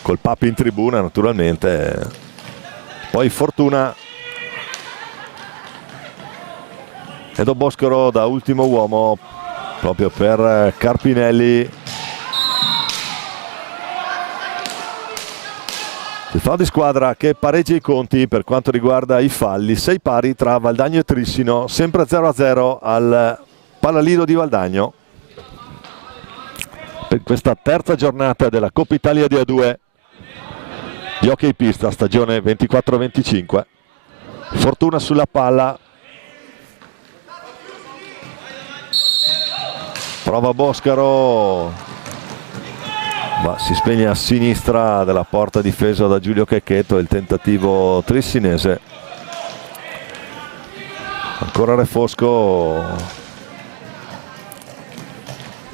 col Papi in tribuna naturalmente. Poi Fortuna, Edo Boscaro da ultimo uomo proprio per Carpinelli. Il fallo di squadra che pareggia i conti per quanto riguarda i falli, 6 pari tra Valdagno e Trissino, sempre 0-0 al Palalido di Valdagno per questa terza giornata della Coppa Italia di A2 di hockey pista stagione 24-25. Fortuna sulla palla, prova Boscaro, ma si spegne a sinistra della porta difesa da Giulio Checchetto. Il tentativo trissinese, ancora Refosco,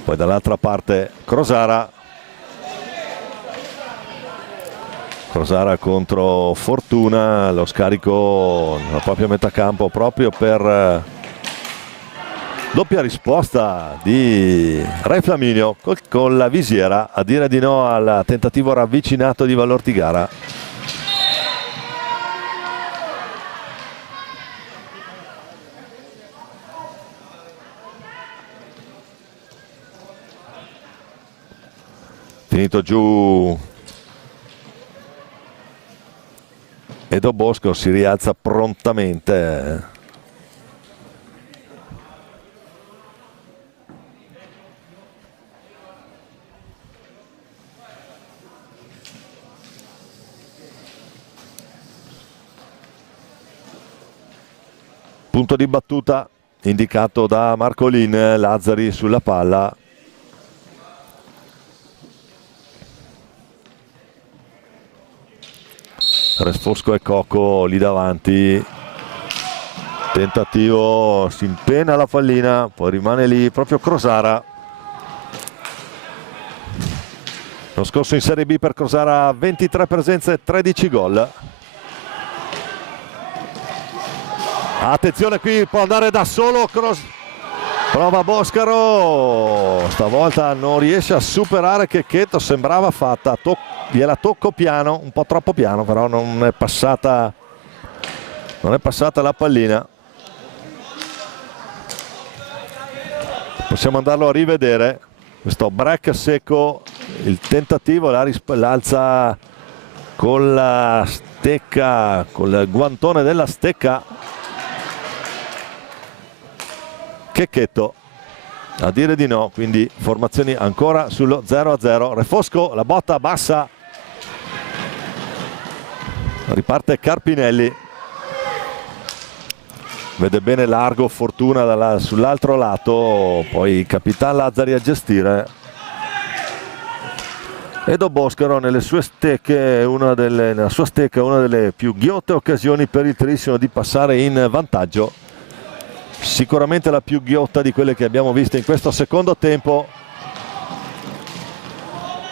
Poi dall'altra parte Crosara contro Fortuna, lo scarico nella propria metà campo proprio per doppia risposta di Re Flaminio con la visiera a dire di no al tentativo ravvicinato di Valortigara. Finito giù Edo Bosco, si rialza prontamente. Punto di battuta indicato da Marcolin, Lazzari sulla palla. Resfosco e Cocco lì davanti, tentativo, si impena la pallina, poi rimane lì proprio Crosara. Lo scorso in Serie B per Crosara 23 presenze, 13 gol. Attenzione, qui può andare da solo, prova Boscaro, stavolta non riesce a superare Checchetto, sembrava fatta, gliela tocco piano, un po' troppo piano, però non è passata la pallina. Possiamo andarlo a rivedere, questo break secco, il tentativo, l'alza con la stecca, con il guantone della stecca. Checchetto a dire di no, quindi formazioni ancora sullo 0-0. Refosco, la botta bassa, riparte Carpinelli, vede bene largo Fortuna sull'altro lato, poi Capitan Lazzari a gestire. Edo Boscaro nelle sue stecche, nella sua stecca una delle più ghiotte occasioni per il Trissino di passare in vantaggio. Sicuramente la più ghiotta di quelle che abbiamo visto in questo secondo tempo.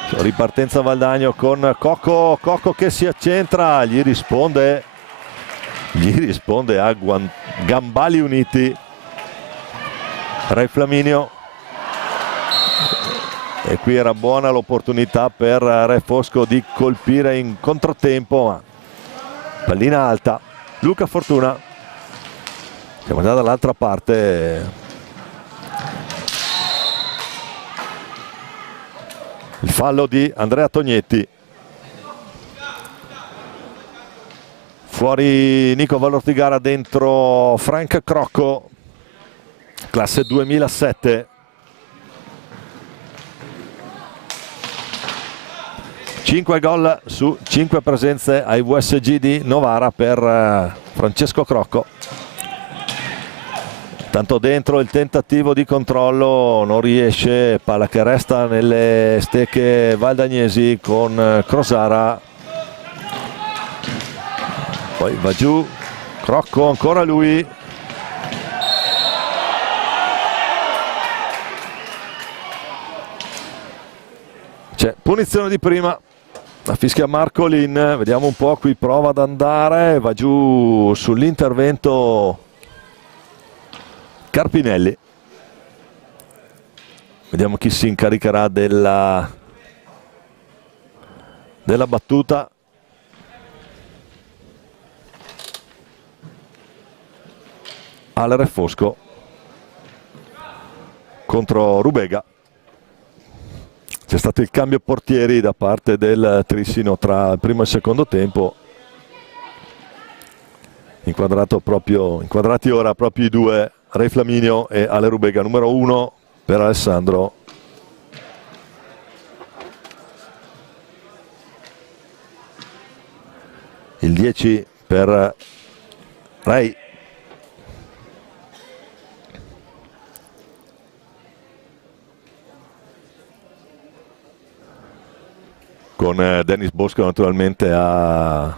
Ripartenza Valdagno con Cocco che si accentra, gli risponde a gambali uniti Re Flaminio, e qui era buona l'opportunità per Re Fosco di colpire in controtempo, ma pallina alta. Luca Fortuna. Siamo già dall'altra parte. Il fallo di Andrea Tognetti. Fuori Nico Valortigara, dentro Frank Crocco, classe 2007. 5 gol su 5 presenze ai VSG di Novara per Francesco Crocco. Tanto dentro il tentativo di controllo non riesce, palla che resta nelle stecche valdagnesi con Crosara. Poi va giù Crocco, ancora lui. C'è punizione di prima, la fischia Marcolin, vediamo un po', qui prova ad andare, va giù sull'intervento Carpinelli. Vediamo chi si incaricherà della battuta. Ale Refosco contro Rubega. C'è stato il cambio portieri da parte del Trissino tra il primo e il secondo tempo. Inquadrati ora proprio i due, Re Flaminio e Ale Rubega. Numero 1 per Alessandro. Il 10 per Ray. Con Dennis Bosco naturalmente a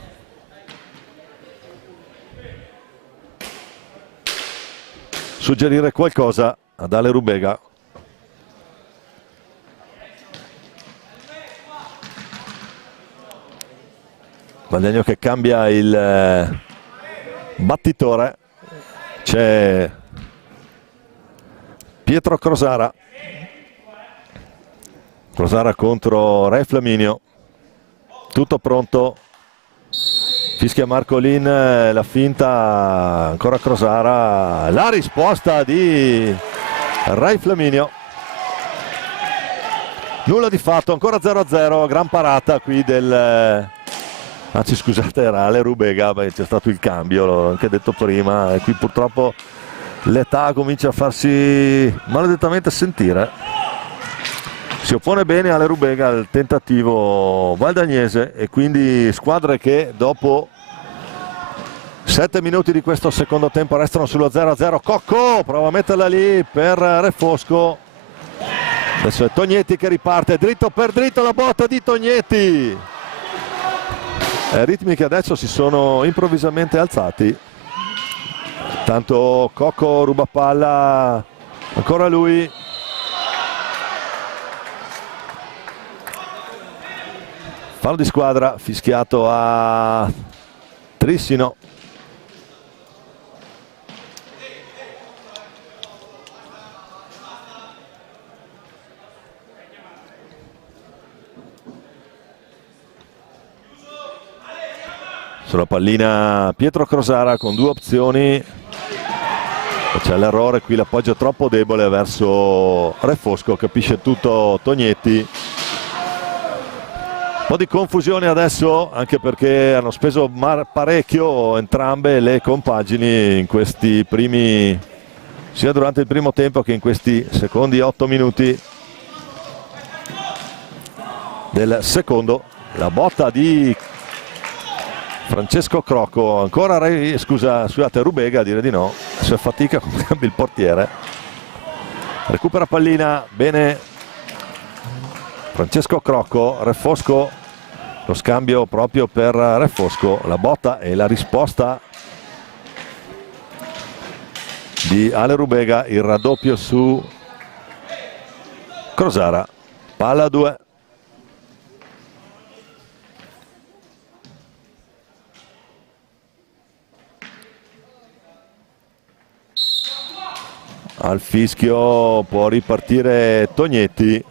suggerire qualcosa ad Ale Rubega. Valdagno che cambia il battitore, c'è Pietro Crosara contro Ray Flaminio, tutto pronto, fischia Marcolin, la finta, ancora Crosara, la risposta di Ray Flaminio, nulla di fatto, ancora 0-0, gran parata qui del... Anzi scusate, era Ale Rubega, c'è stato il cambio, l'ho anche detto prima, e qui purtroppo l'età comincia a farsi maledettamente sentire. Si oppone bene Ale Rubega al tentativo valdagnese e quindi squadre che dopo 7 minuti di questo secondo tempo restano sullo 0-0. Cocco prova a metterla lì per Refosco. Adesso è Tognetti che riparte, dritto per dritto la botta di Tognetti. Ritmi che adesso si sono improvvisamente alzati. Tanto Cocco ruba palla, ancora lui. Fallo di squadra fischiato a Trissino. Sulla pallina Pietro Crosara con due opzioni, c'è l'errore qui, l'appoggio troppo debole verso Refosco, capisce tutto Tognetti. Un po' di confusione adesso, anche perché hanno speso parecchio entrambe le compagini in questi primi, sia durante il primo tempo che in questi secondi 8 minuti del secondo. La botta di Francesco Crocco, ancora scusate, Rubega a dire di no, se fatica come cambia il portiere, recupera pallina, bene Francesco Crocco, Refosco, lo scambio proprio per Refosco, la botta e la risposta di Ale Rubega, il raddoppio su Crosara, palla a 2. Al fischio può ripartire Tognetti.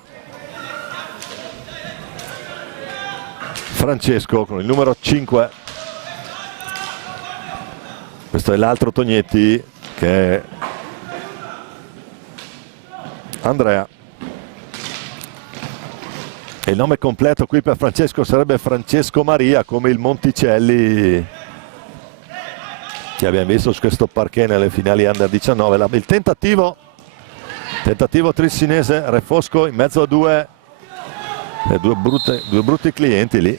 Francesco con il numero 5. Questo è l'altro Tognetti che è Andrea. E il nome completo qui per Francesco sarebbe Francesco Maria, come il Monticelli che abbiamo visto su questo parquet nelle finali Under 19. Il tentativo trissinese, Refosco in mezzo a due brutti clienti lì.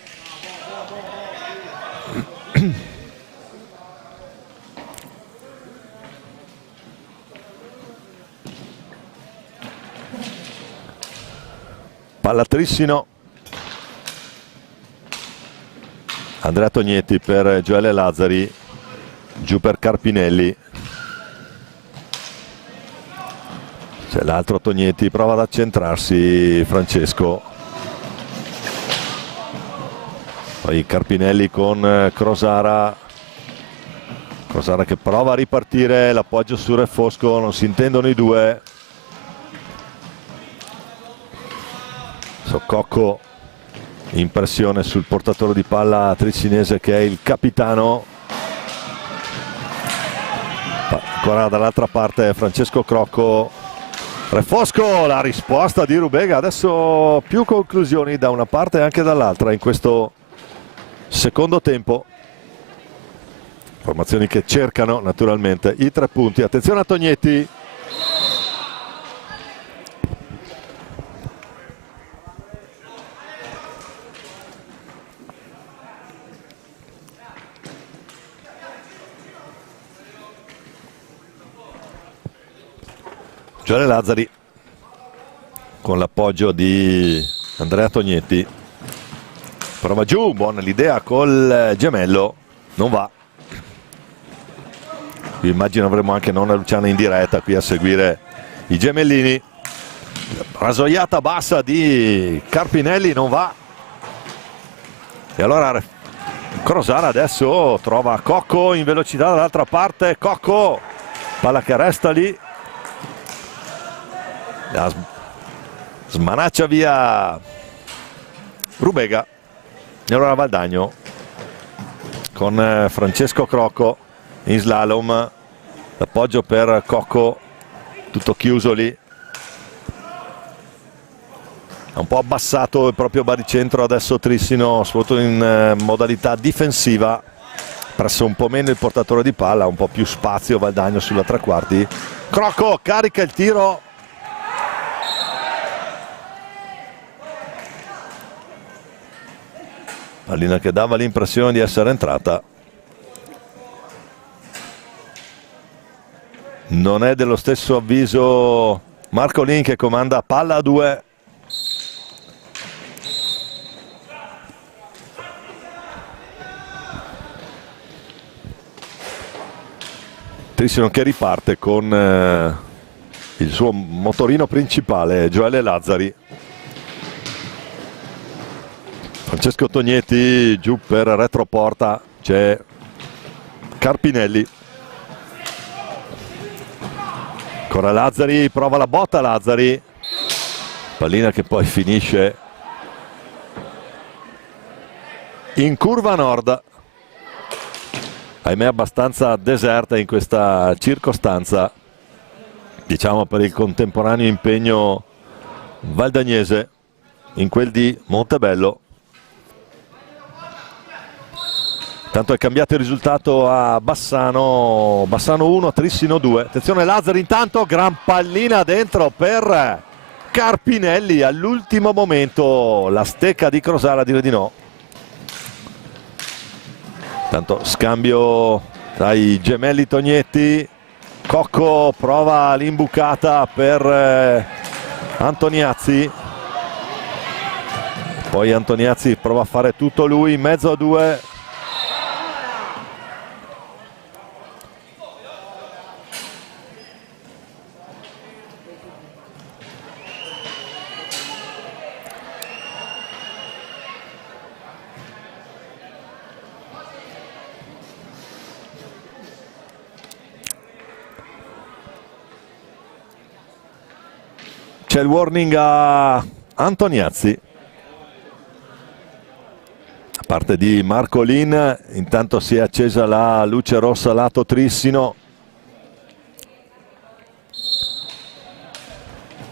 Palla Trissino, Andrea Tognetti per Gioele Lazzari, giù per Carpinelli, c'è l'altro Tognetti, prova ad accentrarsi Francesco, poi Carpinelli con Crosara che prova a ripartire, l'appoggio su Refosco, non si intendono i due. Cocco in pressione sul portatore di palla tricinese che è il capitano. Ancora dall'altra parte Francesco Crocco, Refosco, la risposta di Rubega. Adesso più conclusioni da una parte e anche dall'altra in questo secondo tempo. Formazioni che cercano naturalmente i 3 punti. Attenzione a Tognetti. Gioele Lazzari con l'appoggio di Andrea Tognetti, prova giù, buona l'idea col gemello, non va. Qui immagino avremo anche nonna Luciana in diretta qui a seguire i gemellini. Rasoiata bassa di Carpinelli, non va. E allora Crosara adesso trova Cocco in velocità dall'altra parte. Cocco, palla che resta lì, la smanaccia via Rubega. E allora Valdagno con Francesco Crocco in slalom, l'appoggio per Cocco, tutto chiuso lì. Ha un po' abbassato il proprio baricentro adesso Trissino, soprattutto in modalità difensiva, presso un po' meno il portatore di palla, un po' più spazio Valdagno sulla tre quarti. Crocco carica il tiro, pallina che dava l'impressione di essere entrata. Non è dello stesso avviso Marcolin, che comanda palla a 2. Trissino che riparte con il suo motorino principale, Gioele Lazzari. Francesco Tognetti giù per retroporta, c'è Carpinelli. Ancora Lazzari, prova la botta Lazzari, pallina che poi finisce in curva nord, ahimè abbastanza deserta in questa circostanza, diciamo, per il contemporaneo impegno valdagnese in quel di Montebello. Tanto è cambiato il risultato a Bassano, Bassano 1, Trissino 2. Attenzione Lazzari intanto, gran pallina dentro per Carpinelli, all'ultimo momento la stecca di Crosara a dire di no. Tanto scambio tra i gemelli Tognetti, Cocco prova l'imbucata per Antoniazzi, poi Antoniazzi prova a fare tutto lui in mezzo a 2. C'è il warning a Antoniazzi da parte di Marcolin. Intanto si è accesa la luce rossa lato Trissino,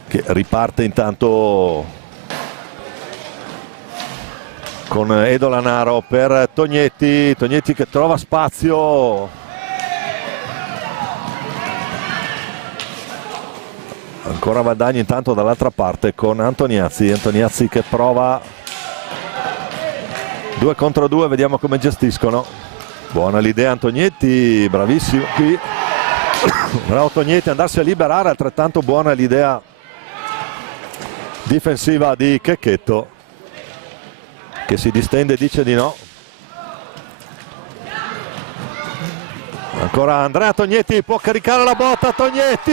che riparte intanto con Edo Lanaro per Tognetti. Tognetti che trova spazio, ancora Valdagno intanto dall'altra parte con Antoniazzi. Antoniazzi che prova 2 contro 2, vediamo come gestiscono. Buona l'idea Antoniazzi, bravissimo qui, bravo Tognetti, andarsi a liberare. Altrettanto buona l'idea difensiva di Checchetto, che si distende e dice di no. Ancora Andrea Tognetti, può caricare la botta Tognetti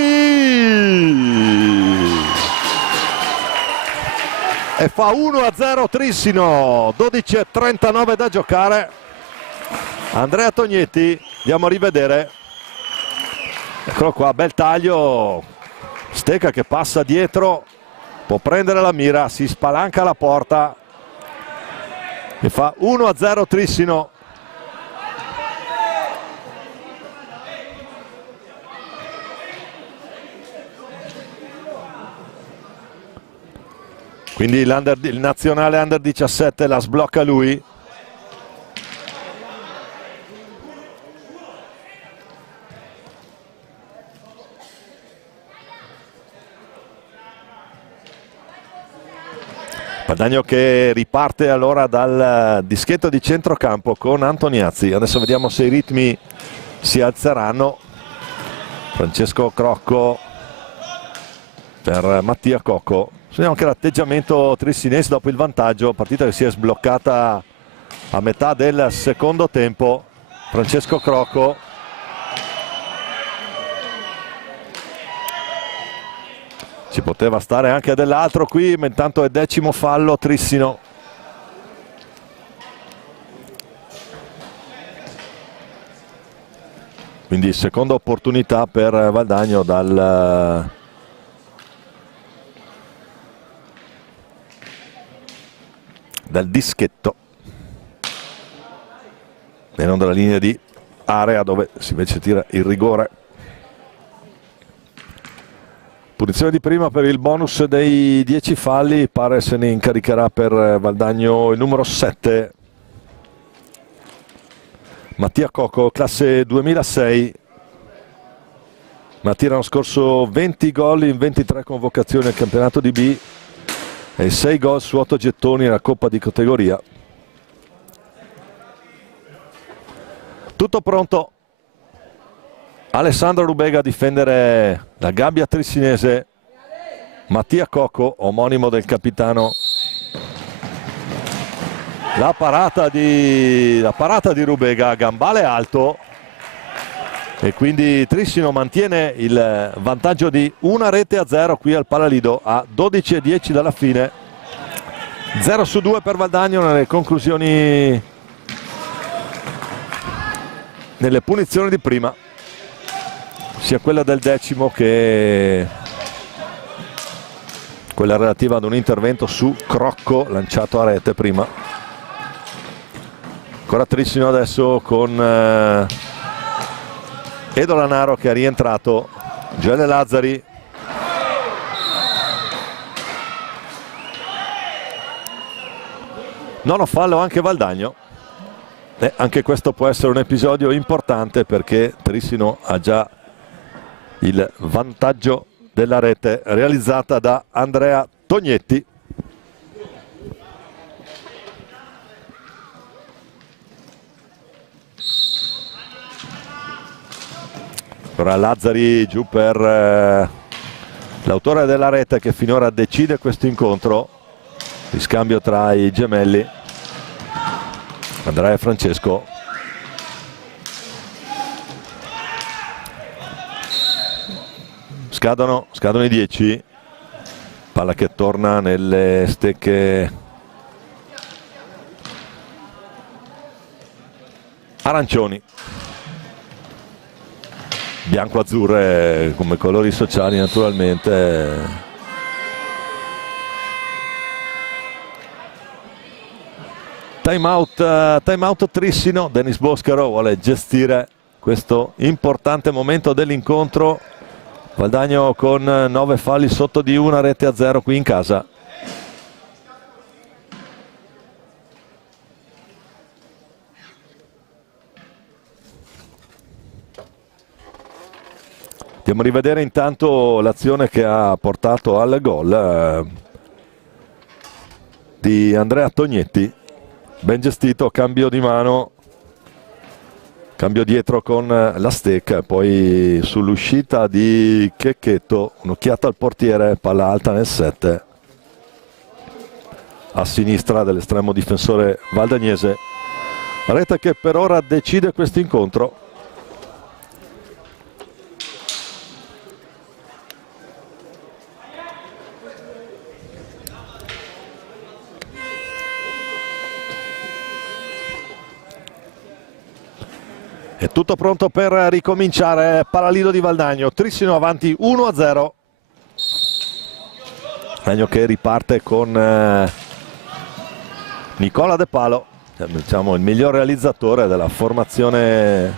e fa 1-0 Trissino, 12:39 da giocare. Andrea Tognetti, andiamo a rivedere, eccolo qua, bel taglio, Stecca che passa dietro, può prendere la mira, si spalanca la porta e fa 1-0 Trissino. Quindi il nazionale under 17 la sblocca lui. Valdagno che riparte allora dal dischetto di centrocampo con Antoniazzi. Adesso vediamo se i ritmi si alzeranno. Francesco Crocco per Mattia Cocco. Vediamo anche l'atteggiamento trissinese dopo il vantaggio, partita che si è sbloccata a metà del secondo tempo. Francesco Crocco, ci poteva stare anche dell'altro qui, ma intanto è 10° fallo Trissino. quindi seconda opportunità per Valdagno dal dischetto e non dalla linea di area dove si invece tira il rigore. Punizione di prima per il bonus dei 10 falli, pare se ne incaricherà per Valdagno il numero 7, Mattia Cocco, classe 2006, Mattia l'anno scorso 20 gol in 23 convocazioni al campionato di B e 6 gol su 8 gettoni nella Coppa di categoria. Tutto pronto. Alessandro Rubega a difendere la gabbia trissinese, Mattia Cocco, omonimo del capitano. La parata di Rubega a gambale alto e quindi Trissino mantiene il vantaggio di 1-0 qui al Palalido a 12:10 dalla fine. 0-2 per Valdagno nelle conclusioni, nelle punizioni di prima, sia quella del decimo che quella relativa ad un intervento su Crocco lanciato a rete prima. Ancora Trissino adesso con Edo Lanaro che è rientrato, Gioele Lazzari, nono fallo anche Valdagno. Anche questo può essere un episodio importante perché Trissino ha già il vantaggio della rete realizzata da Andrea Tognetti. Ora Lazzari giù per l'autore della rete che finora decide questo incontro, di scambio tra i gemelli Andrea e Francesco. Scadono i 10, palla che torna nelle stecche arancioni, bianco-azzurre come colori sociali naturalmente. Time out Trissino. Denis Boscaro vuole gestire questo importante momento dell'incontro. Valdagno con 9 falli sotto di 1-0 qui in casa. Andiamo a rivedere intanto l'azione che ha portato al gol di Andrea Tognetti. Ben gestito, cambio di mano, cambio dietro con la stecca, poi sull'uscita di Checchetto un'occhiata al portiere, palla alta nel 7 a sinistra dell'estremo difensore valdagnese. Rete che per ora decide questo incontro. È tutto pronto per ricominciare. Palalido di Valdagno, Trissino avanti 1-0. Valdagno che riparte con Nicola De Palo, diciamo il miglior realizzatore della formazione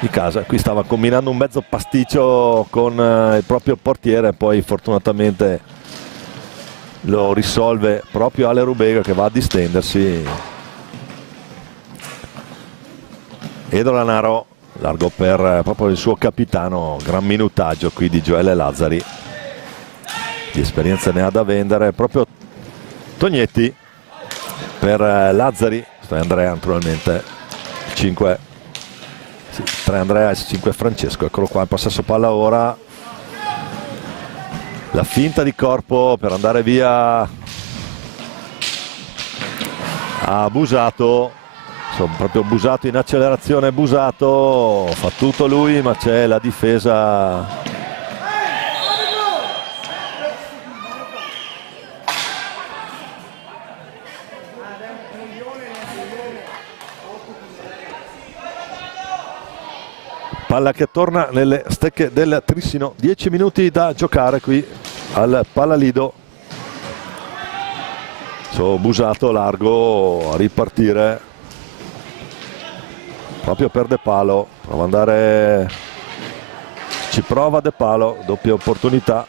di casa. Qui stava combinando un mezzo pasticcio con il proprio portiere, poi fortunatamente lo risolve proprio Ale Rubega che va a distendersi. Edo Lanaro, largo per proprio il suo capitano, gran minutaggio qui di Gioele Lazzari, di esperienza ne ha da vendere. Proprio Tognetti per Lazzari, 3 Andrea naturalmente, 5, sì, 3 Andrea e 5 Francesco. Eccolo qua, il possesso palla ora, la finta di corpo per andare via a Busato. Insomma, proprio Busato in accelerazione, Busato fa tutto lui, ma c'è la difesa Palla che torna nelle stecche del Trissino, 10 minuti da giocare qui al Palalido. Busato largo a ripartire proprio per De Palo, prova ad andare, ci prova De Palo, doppia opportunità,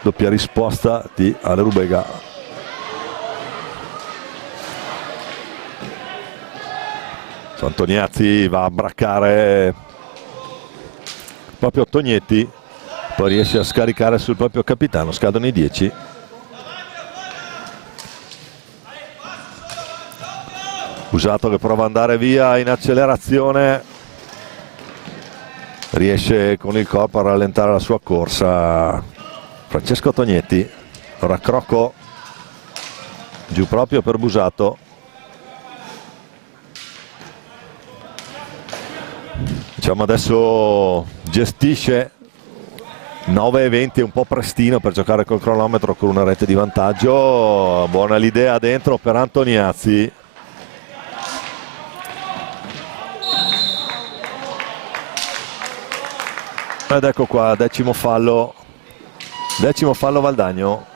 doppia risposta di Ale Rubega. Antoniazzi va a braccare proprio Tognetti, poi riesce a scaricare sul proprio capitano, scadono i 10. Busato che prova ad andare via in accelerazione, riesce con il corpo a rallentare la sua corsa Francesco Tognetti. Ora Crocco giù proprio per Busato. Diciamo adesso gestisce 9:20, un po' prestino per giocare col cronometro con una rete di vantaggio. Buona l'idea dentro per Antoniazzi. Ed ecco qua, decimo fallo Valdagno.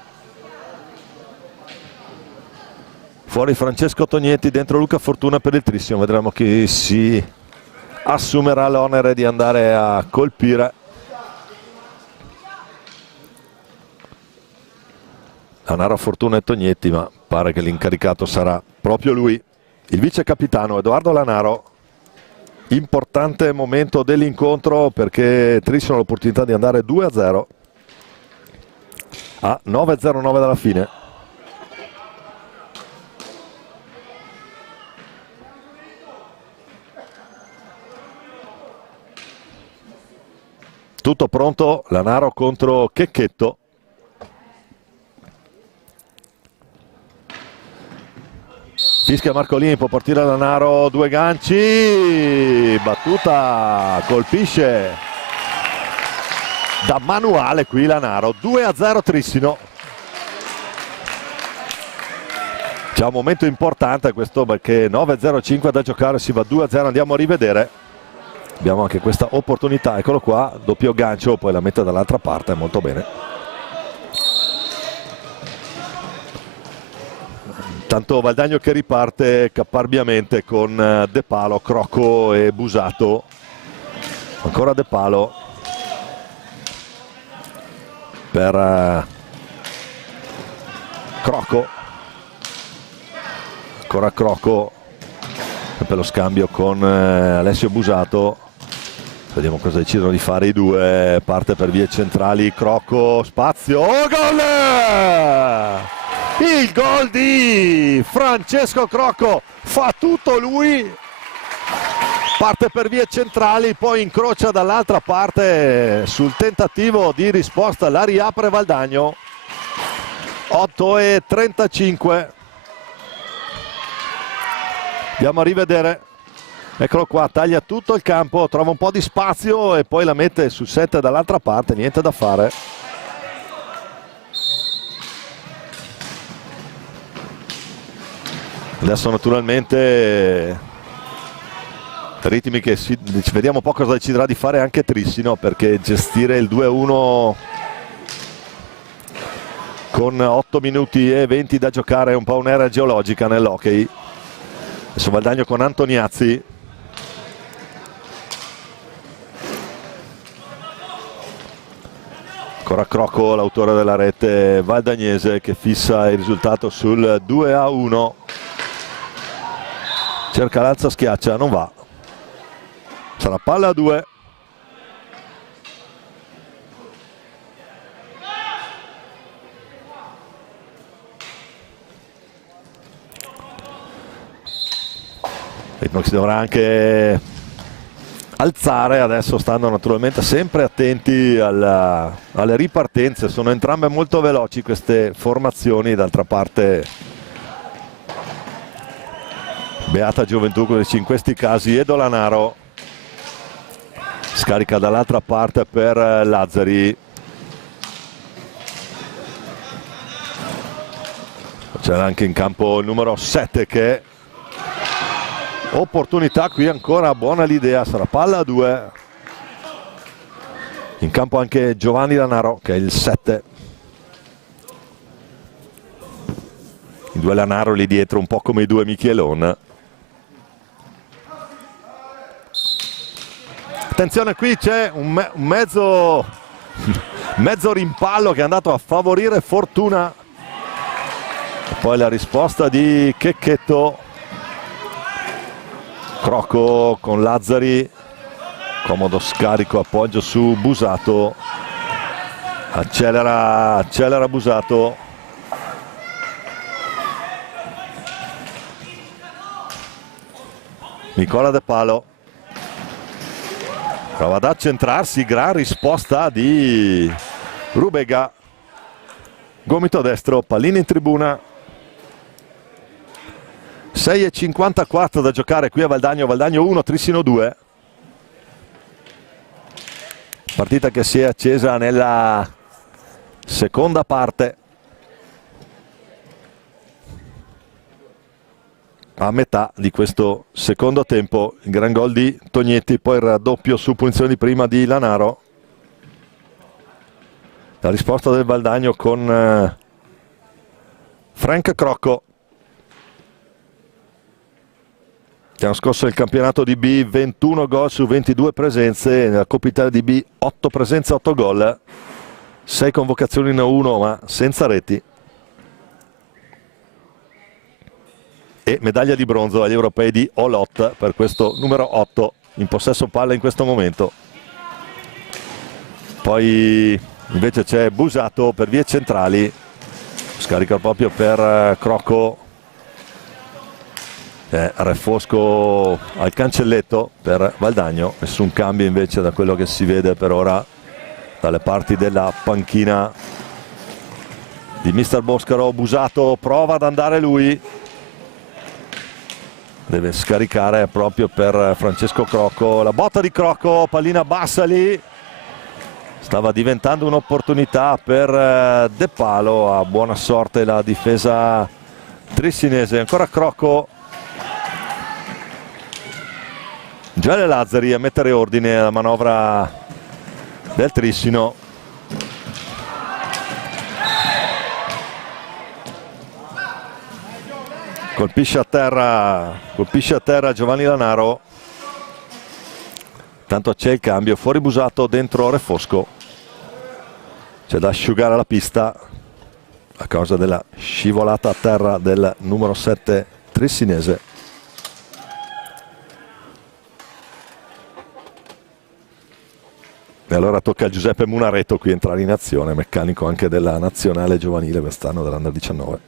Fuori Francesco Tognetti, dentro Luca Fortuna per il Trissino. Vedremo chi si assumerà l'onere di andare a colpire. Lanaro, Fortuna e Tognetti, ma pare che l'incaricato sarà proprio lui, il vice capitano Edoardo Lanaro. Importante momento dell'incontro perché Trissino ha l'opportunità di andare 2-0 a 9:09 dalla fine. Tutto pronto, Lanaro contro Checchetto. Fischia Marcolini, può partire Lanaro, due ganci, battuta, colpisce da manuale qui Lanaro, 2-0 Trissino. C'è un momento importante questo perché 9:05 da giocare, si va 2-0, andiamo a rivedere. Abbiamo anche questa opportunità, eccolo qua, doppio gancio, poi la mette dall'altra parte, molto bene. Tanto Valdagno che riparte caparbiamente con De Palo, Crocco e Busato. Ancora De Palo per Crocco. Ancora Crocco per lo scambio con Alessio Busato. Vediamo cosa decidono di fare i due. Parte per vie centrali Crocco, spazio, gol! Il gol di Francesco Crocco, fa tutto lui, parte per vie centrali, poi incrocia dall'altra parte sul tentativo di risposta, la riapre Valdagno. 8:35. Andiamo a rivedere, eccolo qua, taglia tutto il campo, trova un po' di spazio e poi la mette sul set dall'altra parte, niente da fare. Adesso naturalmente ritmi che vediamo un po' cosa deciderà di fare anche Trissino, perché gestire il 2-1 con 8 minuti e 20 da giocare è un po' un'era geologica nell'hockey. Adesso Valdagno con Antoniazzi. Ancora Crocco, l'autore della rete valdagnese, che fissa il risultato sul 2-1. Cerca l'alza, schiaccia, non va. Sarà palla a 2. Ritmo che si dovrà anche alzare, adesso stanno naturalmente sempre attenti alle ripartenze, sono entrambe molto veloci queste formazioni. D'altra parte beata gioventù in questi casi. Edo Lanaro scarica dall'altra parte per Lazzari, c'è anche in campo il numero 7 che opportunità qui ancora, buona l'idea, sarà palla a 2. In campo anche Giovanni Lanaro, che è il 7. I due Lanaro lì dietro, un po' come i due Michelon. Attenzione, qui c'è un mezzo rimpallo che è andato a favorire Fortuna. E poi la risposta di Checchetto. Crocco con Lazzari. Comodo scarico, appoggio su Busato. Accelera Busato. Nicola De Palo prova ad accentrarsi, gran risposta di Rubega. Gomito destro, pallina in tribuna. 6,54 da giocare qui a Valdagno. Valdagno 1, Trissino 2. Partita che si è accesa nella seconda parte. A metà di questo secondo tempo il gran gol di Tognetti, poi il raddoppio su punizioni prima di Lanaro. La risposta del Valdagno con Frank Crocco, che hanno scosso il campionato di B, 21 gol su 22 presenze, nella Coppa Italia di B 8 presenze, 8 gol, 6 convocazioni in 1 ma senza reti. E medaglia di bronzo agli europei di Olot per questo numero 8 in possesso palla in questo momento. Poi invece c'è Busato per vie centrali, scarica proprio per Crocco. Refosco al cancelletto per Valdagno. Nessun cambio invece da quello che si vede per ora dalle parti della panchina di mister Boscaro. Busato prova ad andare lui, deve scaricare proprio per Francesco Crocco. La botta di Crocco, pallina bassa lì, stava diventando un'opportunità per De Palo. A buona sorte la difesa trissinese. Ancora Crocco, Gioele Lazzari a mettere ordine alla manovra del Trissino. Colpisce a terra Giovanni Lanaro. Tanto c'è il cambio, fuori Busato, dentro Refosco. C'è da asciugare la pista a causa della scivolata a terra del numero 7 trissinese. E allora tocca a Giuseppe Munaretto qui entrare in azione, meccanico anche della nazionale giovanile quest'anno, dell'Under 19.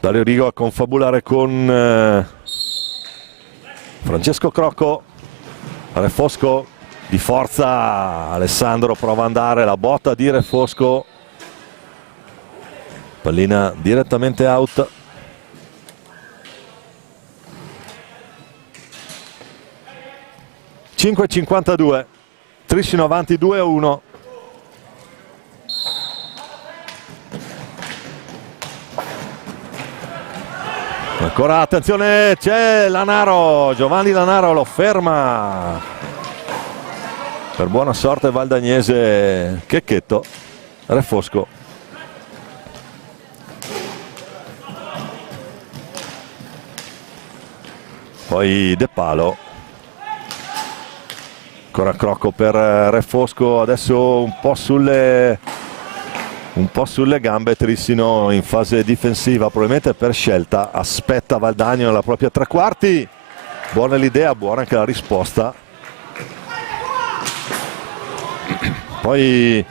Dario Rigo a confabulare con Francesco Crocco. Refosco di forza, Alessandro prova ad andare, la botta di Refosco. Pallina direttamente out. (5:52). Trissino avanti 2-1. Ancora attenzione, c'è Lanaro, Giovanni Lanaro lo ferma. Per buona sorte valdagnese Checchetto. Refosco. Poi De Palo. Ancora Crocco per Refosco, adesso un po' sulle gambe Trissino in fase difensiva, probabilmente per scelta. Aspetta Valdagno nella propria tre quarti. Buona l'idea, buona anche la risposta. Poi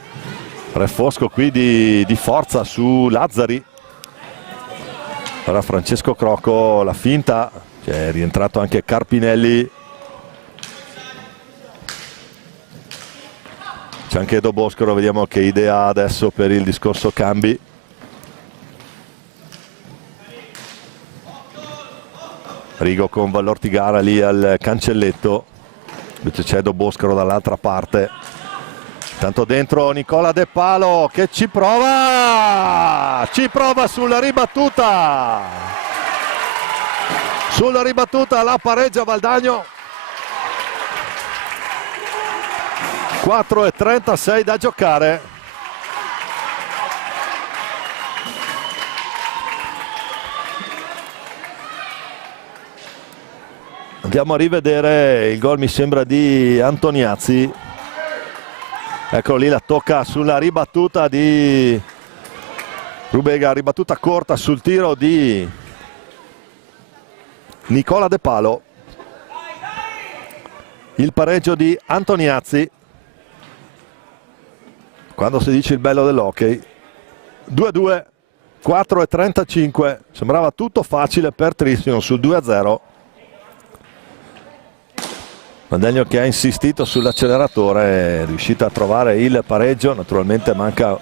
Refosco qui di forza su Lazzari. Ora Francesco Crocco, la finta. È rientrato anche Carpinelli. C'è anche Edo Boscaro, vediamo che idea ha adesso per il discorso cambi. Rigo con Vallortigara lì al cancelletto. Invece c'è Edo Boscaro dall'altra parte. Tanto dentro Nicola De Palo che ci prova sulla ribattuta, la pareggia Valdagno. 4:36 da giocare. Andiamo a rivedere il gol, mi sembra di Antoniazzi. Ecco lì la tocca sulla ribattuta di Rubega, ribattuta corta sul tiro di Nicola De Palo. Il pareggio di Antoniazzi. Quando si dice il bello dell'hockey. 2-2, 4:35. Sembrava tutto facile per Trissino sul 2-0. Valdagno che ha insistito sull'acceleratore, è riuscito a trovare il pareggio. Naturalmente manca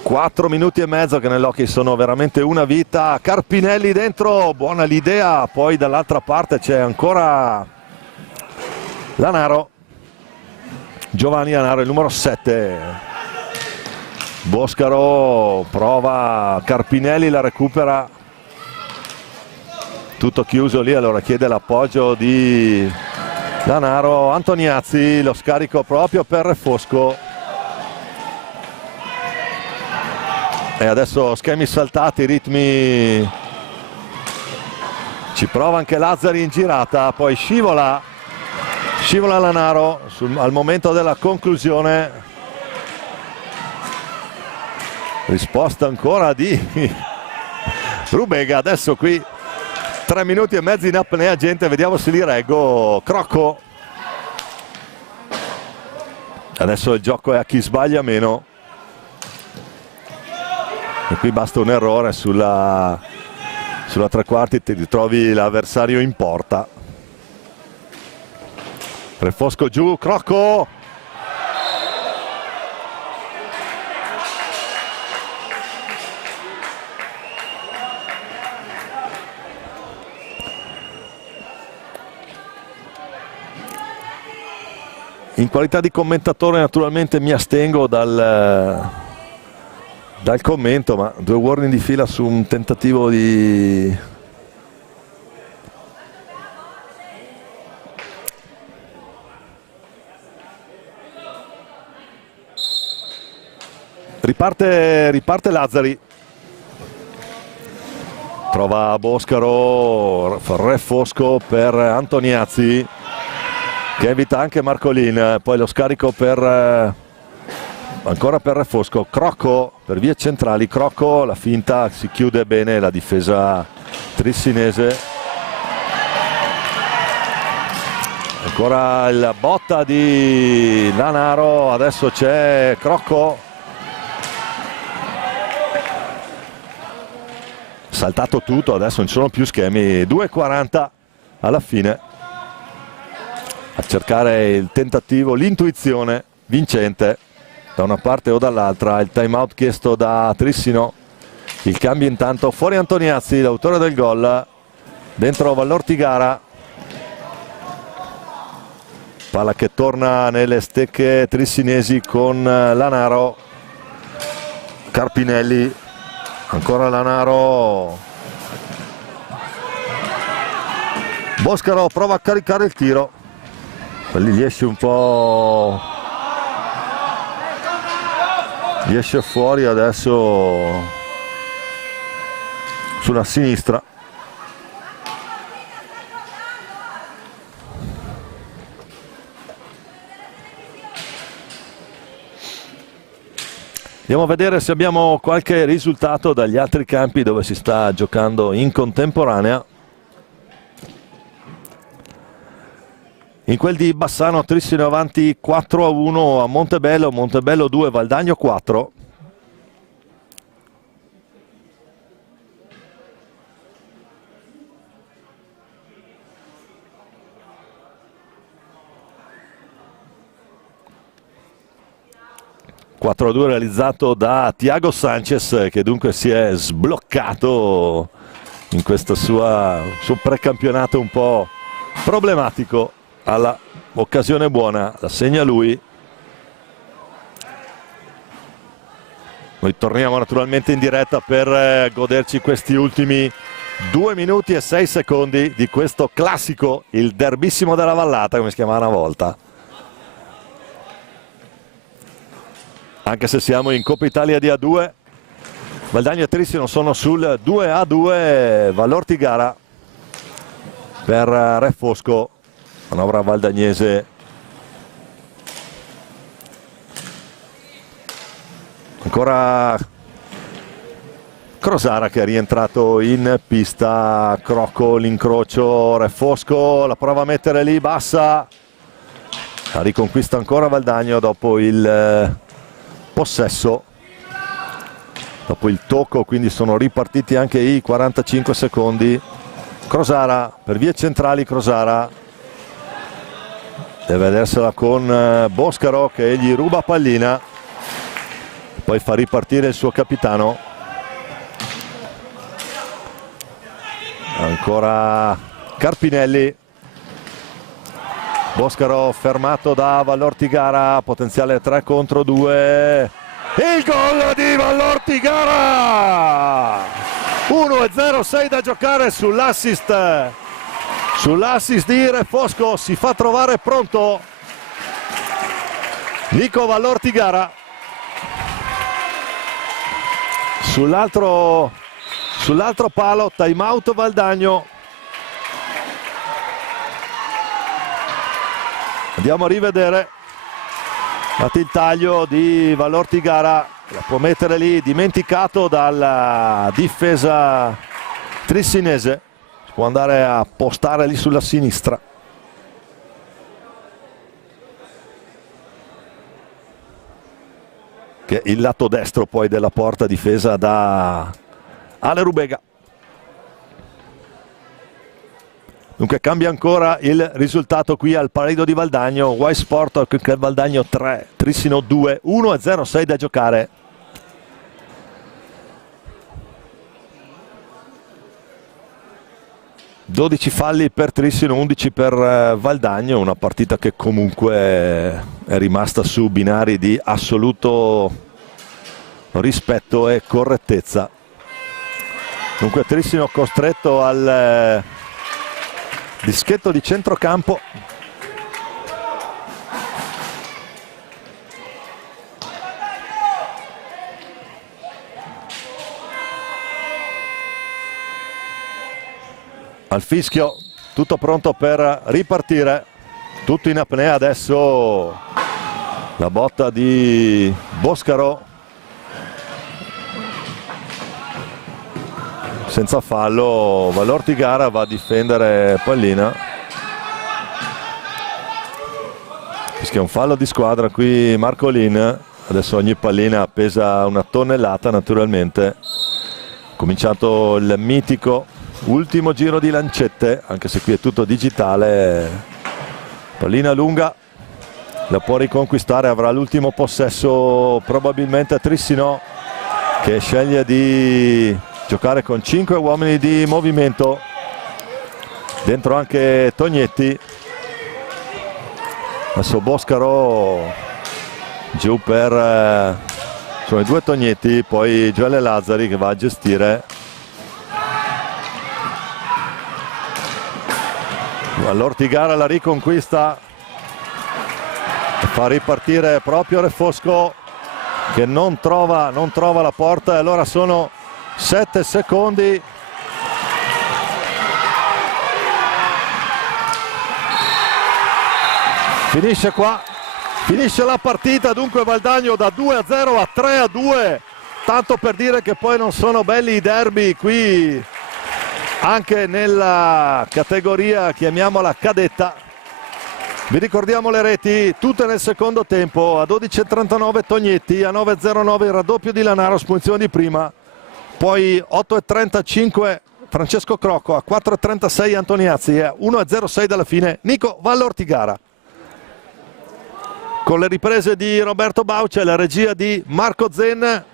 4 minuti e mezzo che nell'hockey sono veramente una vita. Carpinelli dentro, buona l'idea, poi dall'altra parte c'è ancora Lanaro, Giovanni Lanaro, il numero 7. Boscaro prova, Carpinelli la recupera, tutto chiuso lì, allora chiede l'appoggio di Lanaro. Antoniazzi, lo scarico proprio per Refosco. E adesso schemi saltati, ritmi. Ci prova anche Lazzari in girata, poi scivola Lanaro al momento della conclusione. Risposta ancora di Rubega. Adesso qui 3 minuti e mezzo in apnea, gente, vediamo se li reggo. Crocco. Adesso il gioco è a chi sbaglia meno. E qui basta un errore sulla tre quarti, ti ritrovi l'avversario in porta. Refosco giù, Crocco. In qualità di commentatore naturalmente mi astengo dal commento, ma 2 warning di fila su un tentativo di riparte Lazzari, trova Boscaro, Refosco per Antoniazzi che evita anche Marcolin, poi lo scarico ancora per Refosco. Crocco per vie centrali, Crocco, la finta, si chiude bene la difesa trissinese. Ancora la botta di Lanaro, adesso c'è Crocco. Saltato tutto, adesso non ci sono più schemi. 2:40 alla fine. A cercare il tentativo, l'intuizione vincente da una parte o dall'altra. Il time out chiesto da Trissino, il cambio intanto, fuori Antoniazzi, l'autore del gol, dentro Vallortigara, palla che torna nelle stecche trissinesi con Lanaro. Carpinelli, ancora Lanaro, Boscaro prova a caricare il tiro, lì gli esce un po', gli esce fuori adesso sulla sinistra. Andiamo a vedere se abbiamo qualche risultato dagli altri campi dove si sta giocando in contemporanea. In quel di Bassano Trissino avanti 4-1 a Montebello, Montebello 2, Valdagno 4. (4-2) realizzato da Thiago Sanchez, che dunque si è sbloccato in questo suo precampionato un po' problematico. Alla occasione buona la segna lui. Noi torniamo naturalmente in diretta per goderci questi ultimi 2 minuti e 6 secondi di questo classico, il derbissimo della Vallata, come si chiamava una volta. Anche se siamo in Coppa Italia di A2, Valdagno e Trissino sono sul 2-2, Vallortigara per Re Fosco, manovra valdagnese. Ancora Crosara che è rientrato in pista, Crocco, l'incrocio, Re Fosco, la prova a mettere lì bassa, la riconquista ancora Valdagno dopo il possesso, dopo il tocco, quindi sono ripartiti anche i 45 secondi. Crosara per vie centrali, Crosara deve vedersela con Boscaro che gli ruba pallina, poi fa ripartire il suo capitano. Ancora Carpinelli, Boscaro fermato da Vallortigara, potenziale 3 contro 2, il gol di Vallortigara, 1-0, 6 da giocare sull'assist di Re Fosco, si fa trovare pronto Nico Vallortigara. Sull'altro palo, time out Valdagno. Andiamo a rivedere il taglio di Vallortigara, la può mettere lì, dimenticato dalla difesa trissinese, si può andare a postare lì sulla sinistra. Che è il lato destro poi della porta difesa da Ale Rubega. Dunque cambia ancora il risultato qui al Paradiso di Valdagno, Y Sport che Valdagno 3, Trissino 2, 1-0, 6 da giocare. ...12 falli per Trissino, 11 per Valdagno, una partita che comunque è rimasta su binari di assoluto rispetto e correttezza. Dunque Trissino costretto al dischetto di centrocampo. Al fischio, tutto pronto per ripartire, tutto in apnea adesso, la botta di Boscaro, senza fallo, Vallortigara va a difendere pallina, fischia un fallo di squadra qui Marcolin, adesso ogni pallina pesa 1 tonnellata naturalmente, cominciato il mitico ultimo giro di lancette, anche se qui è tutto digitale. Pallina lunga, la può riconquistare, avrà l'ultimo possesso probabilmente Trissino, che sceglie di giocare con 5 uomini di movimento, dentro anche Tognetti. Adesso Boscaro giù per sono i 2 Tognetti, poi Gioele Lazzari che va a gestire. Vallortigara la riconquista, fa ripartire proprio Re Fosco che non trova la porta, e allora sono 7 secondi. Finisce qua, finisce la partita, dunque Valdagno da 2-0 a 3-2, tanto per dire che poi non sono belli i derby qui anche nella categoria, chiamiamola cadetta. Vi ricordiamo le reti, tutte nel secondo tempo, a 12.39 Tognetti, a 9.09 il raddoppio di Lanaro, spunzione di prima, poi 8.35 Francesco Crocco, a 4.36 Antoniazzi e a 1.06 dalla fine Nico Vallortigara. Con le riprese di Roberto Bauce e la regia di Marco Zen.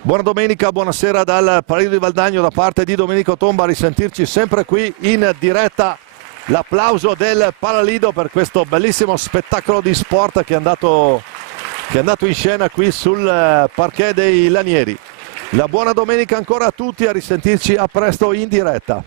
Buona domenica, buonasera dal Paradiso di Valdagno da parte di Domenico Tomba, a risentirci sempre qui in diretta. L'applauso del Palalido per questo bellissimo spettacolo di sport che è andato che è andato in scena qui sul parquet dei Lanieri. La buona domenica ancora a tutti, a risentirci a presto in diretta.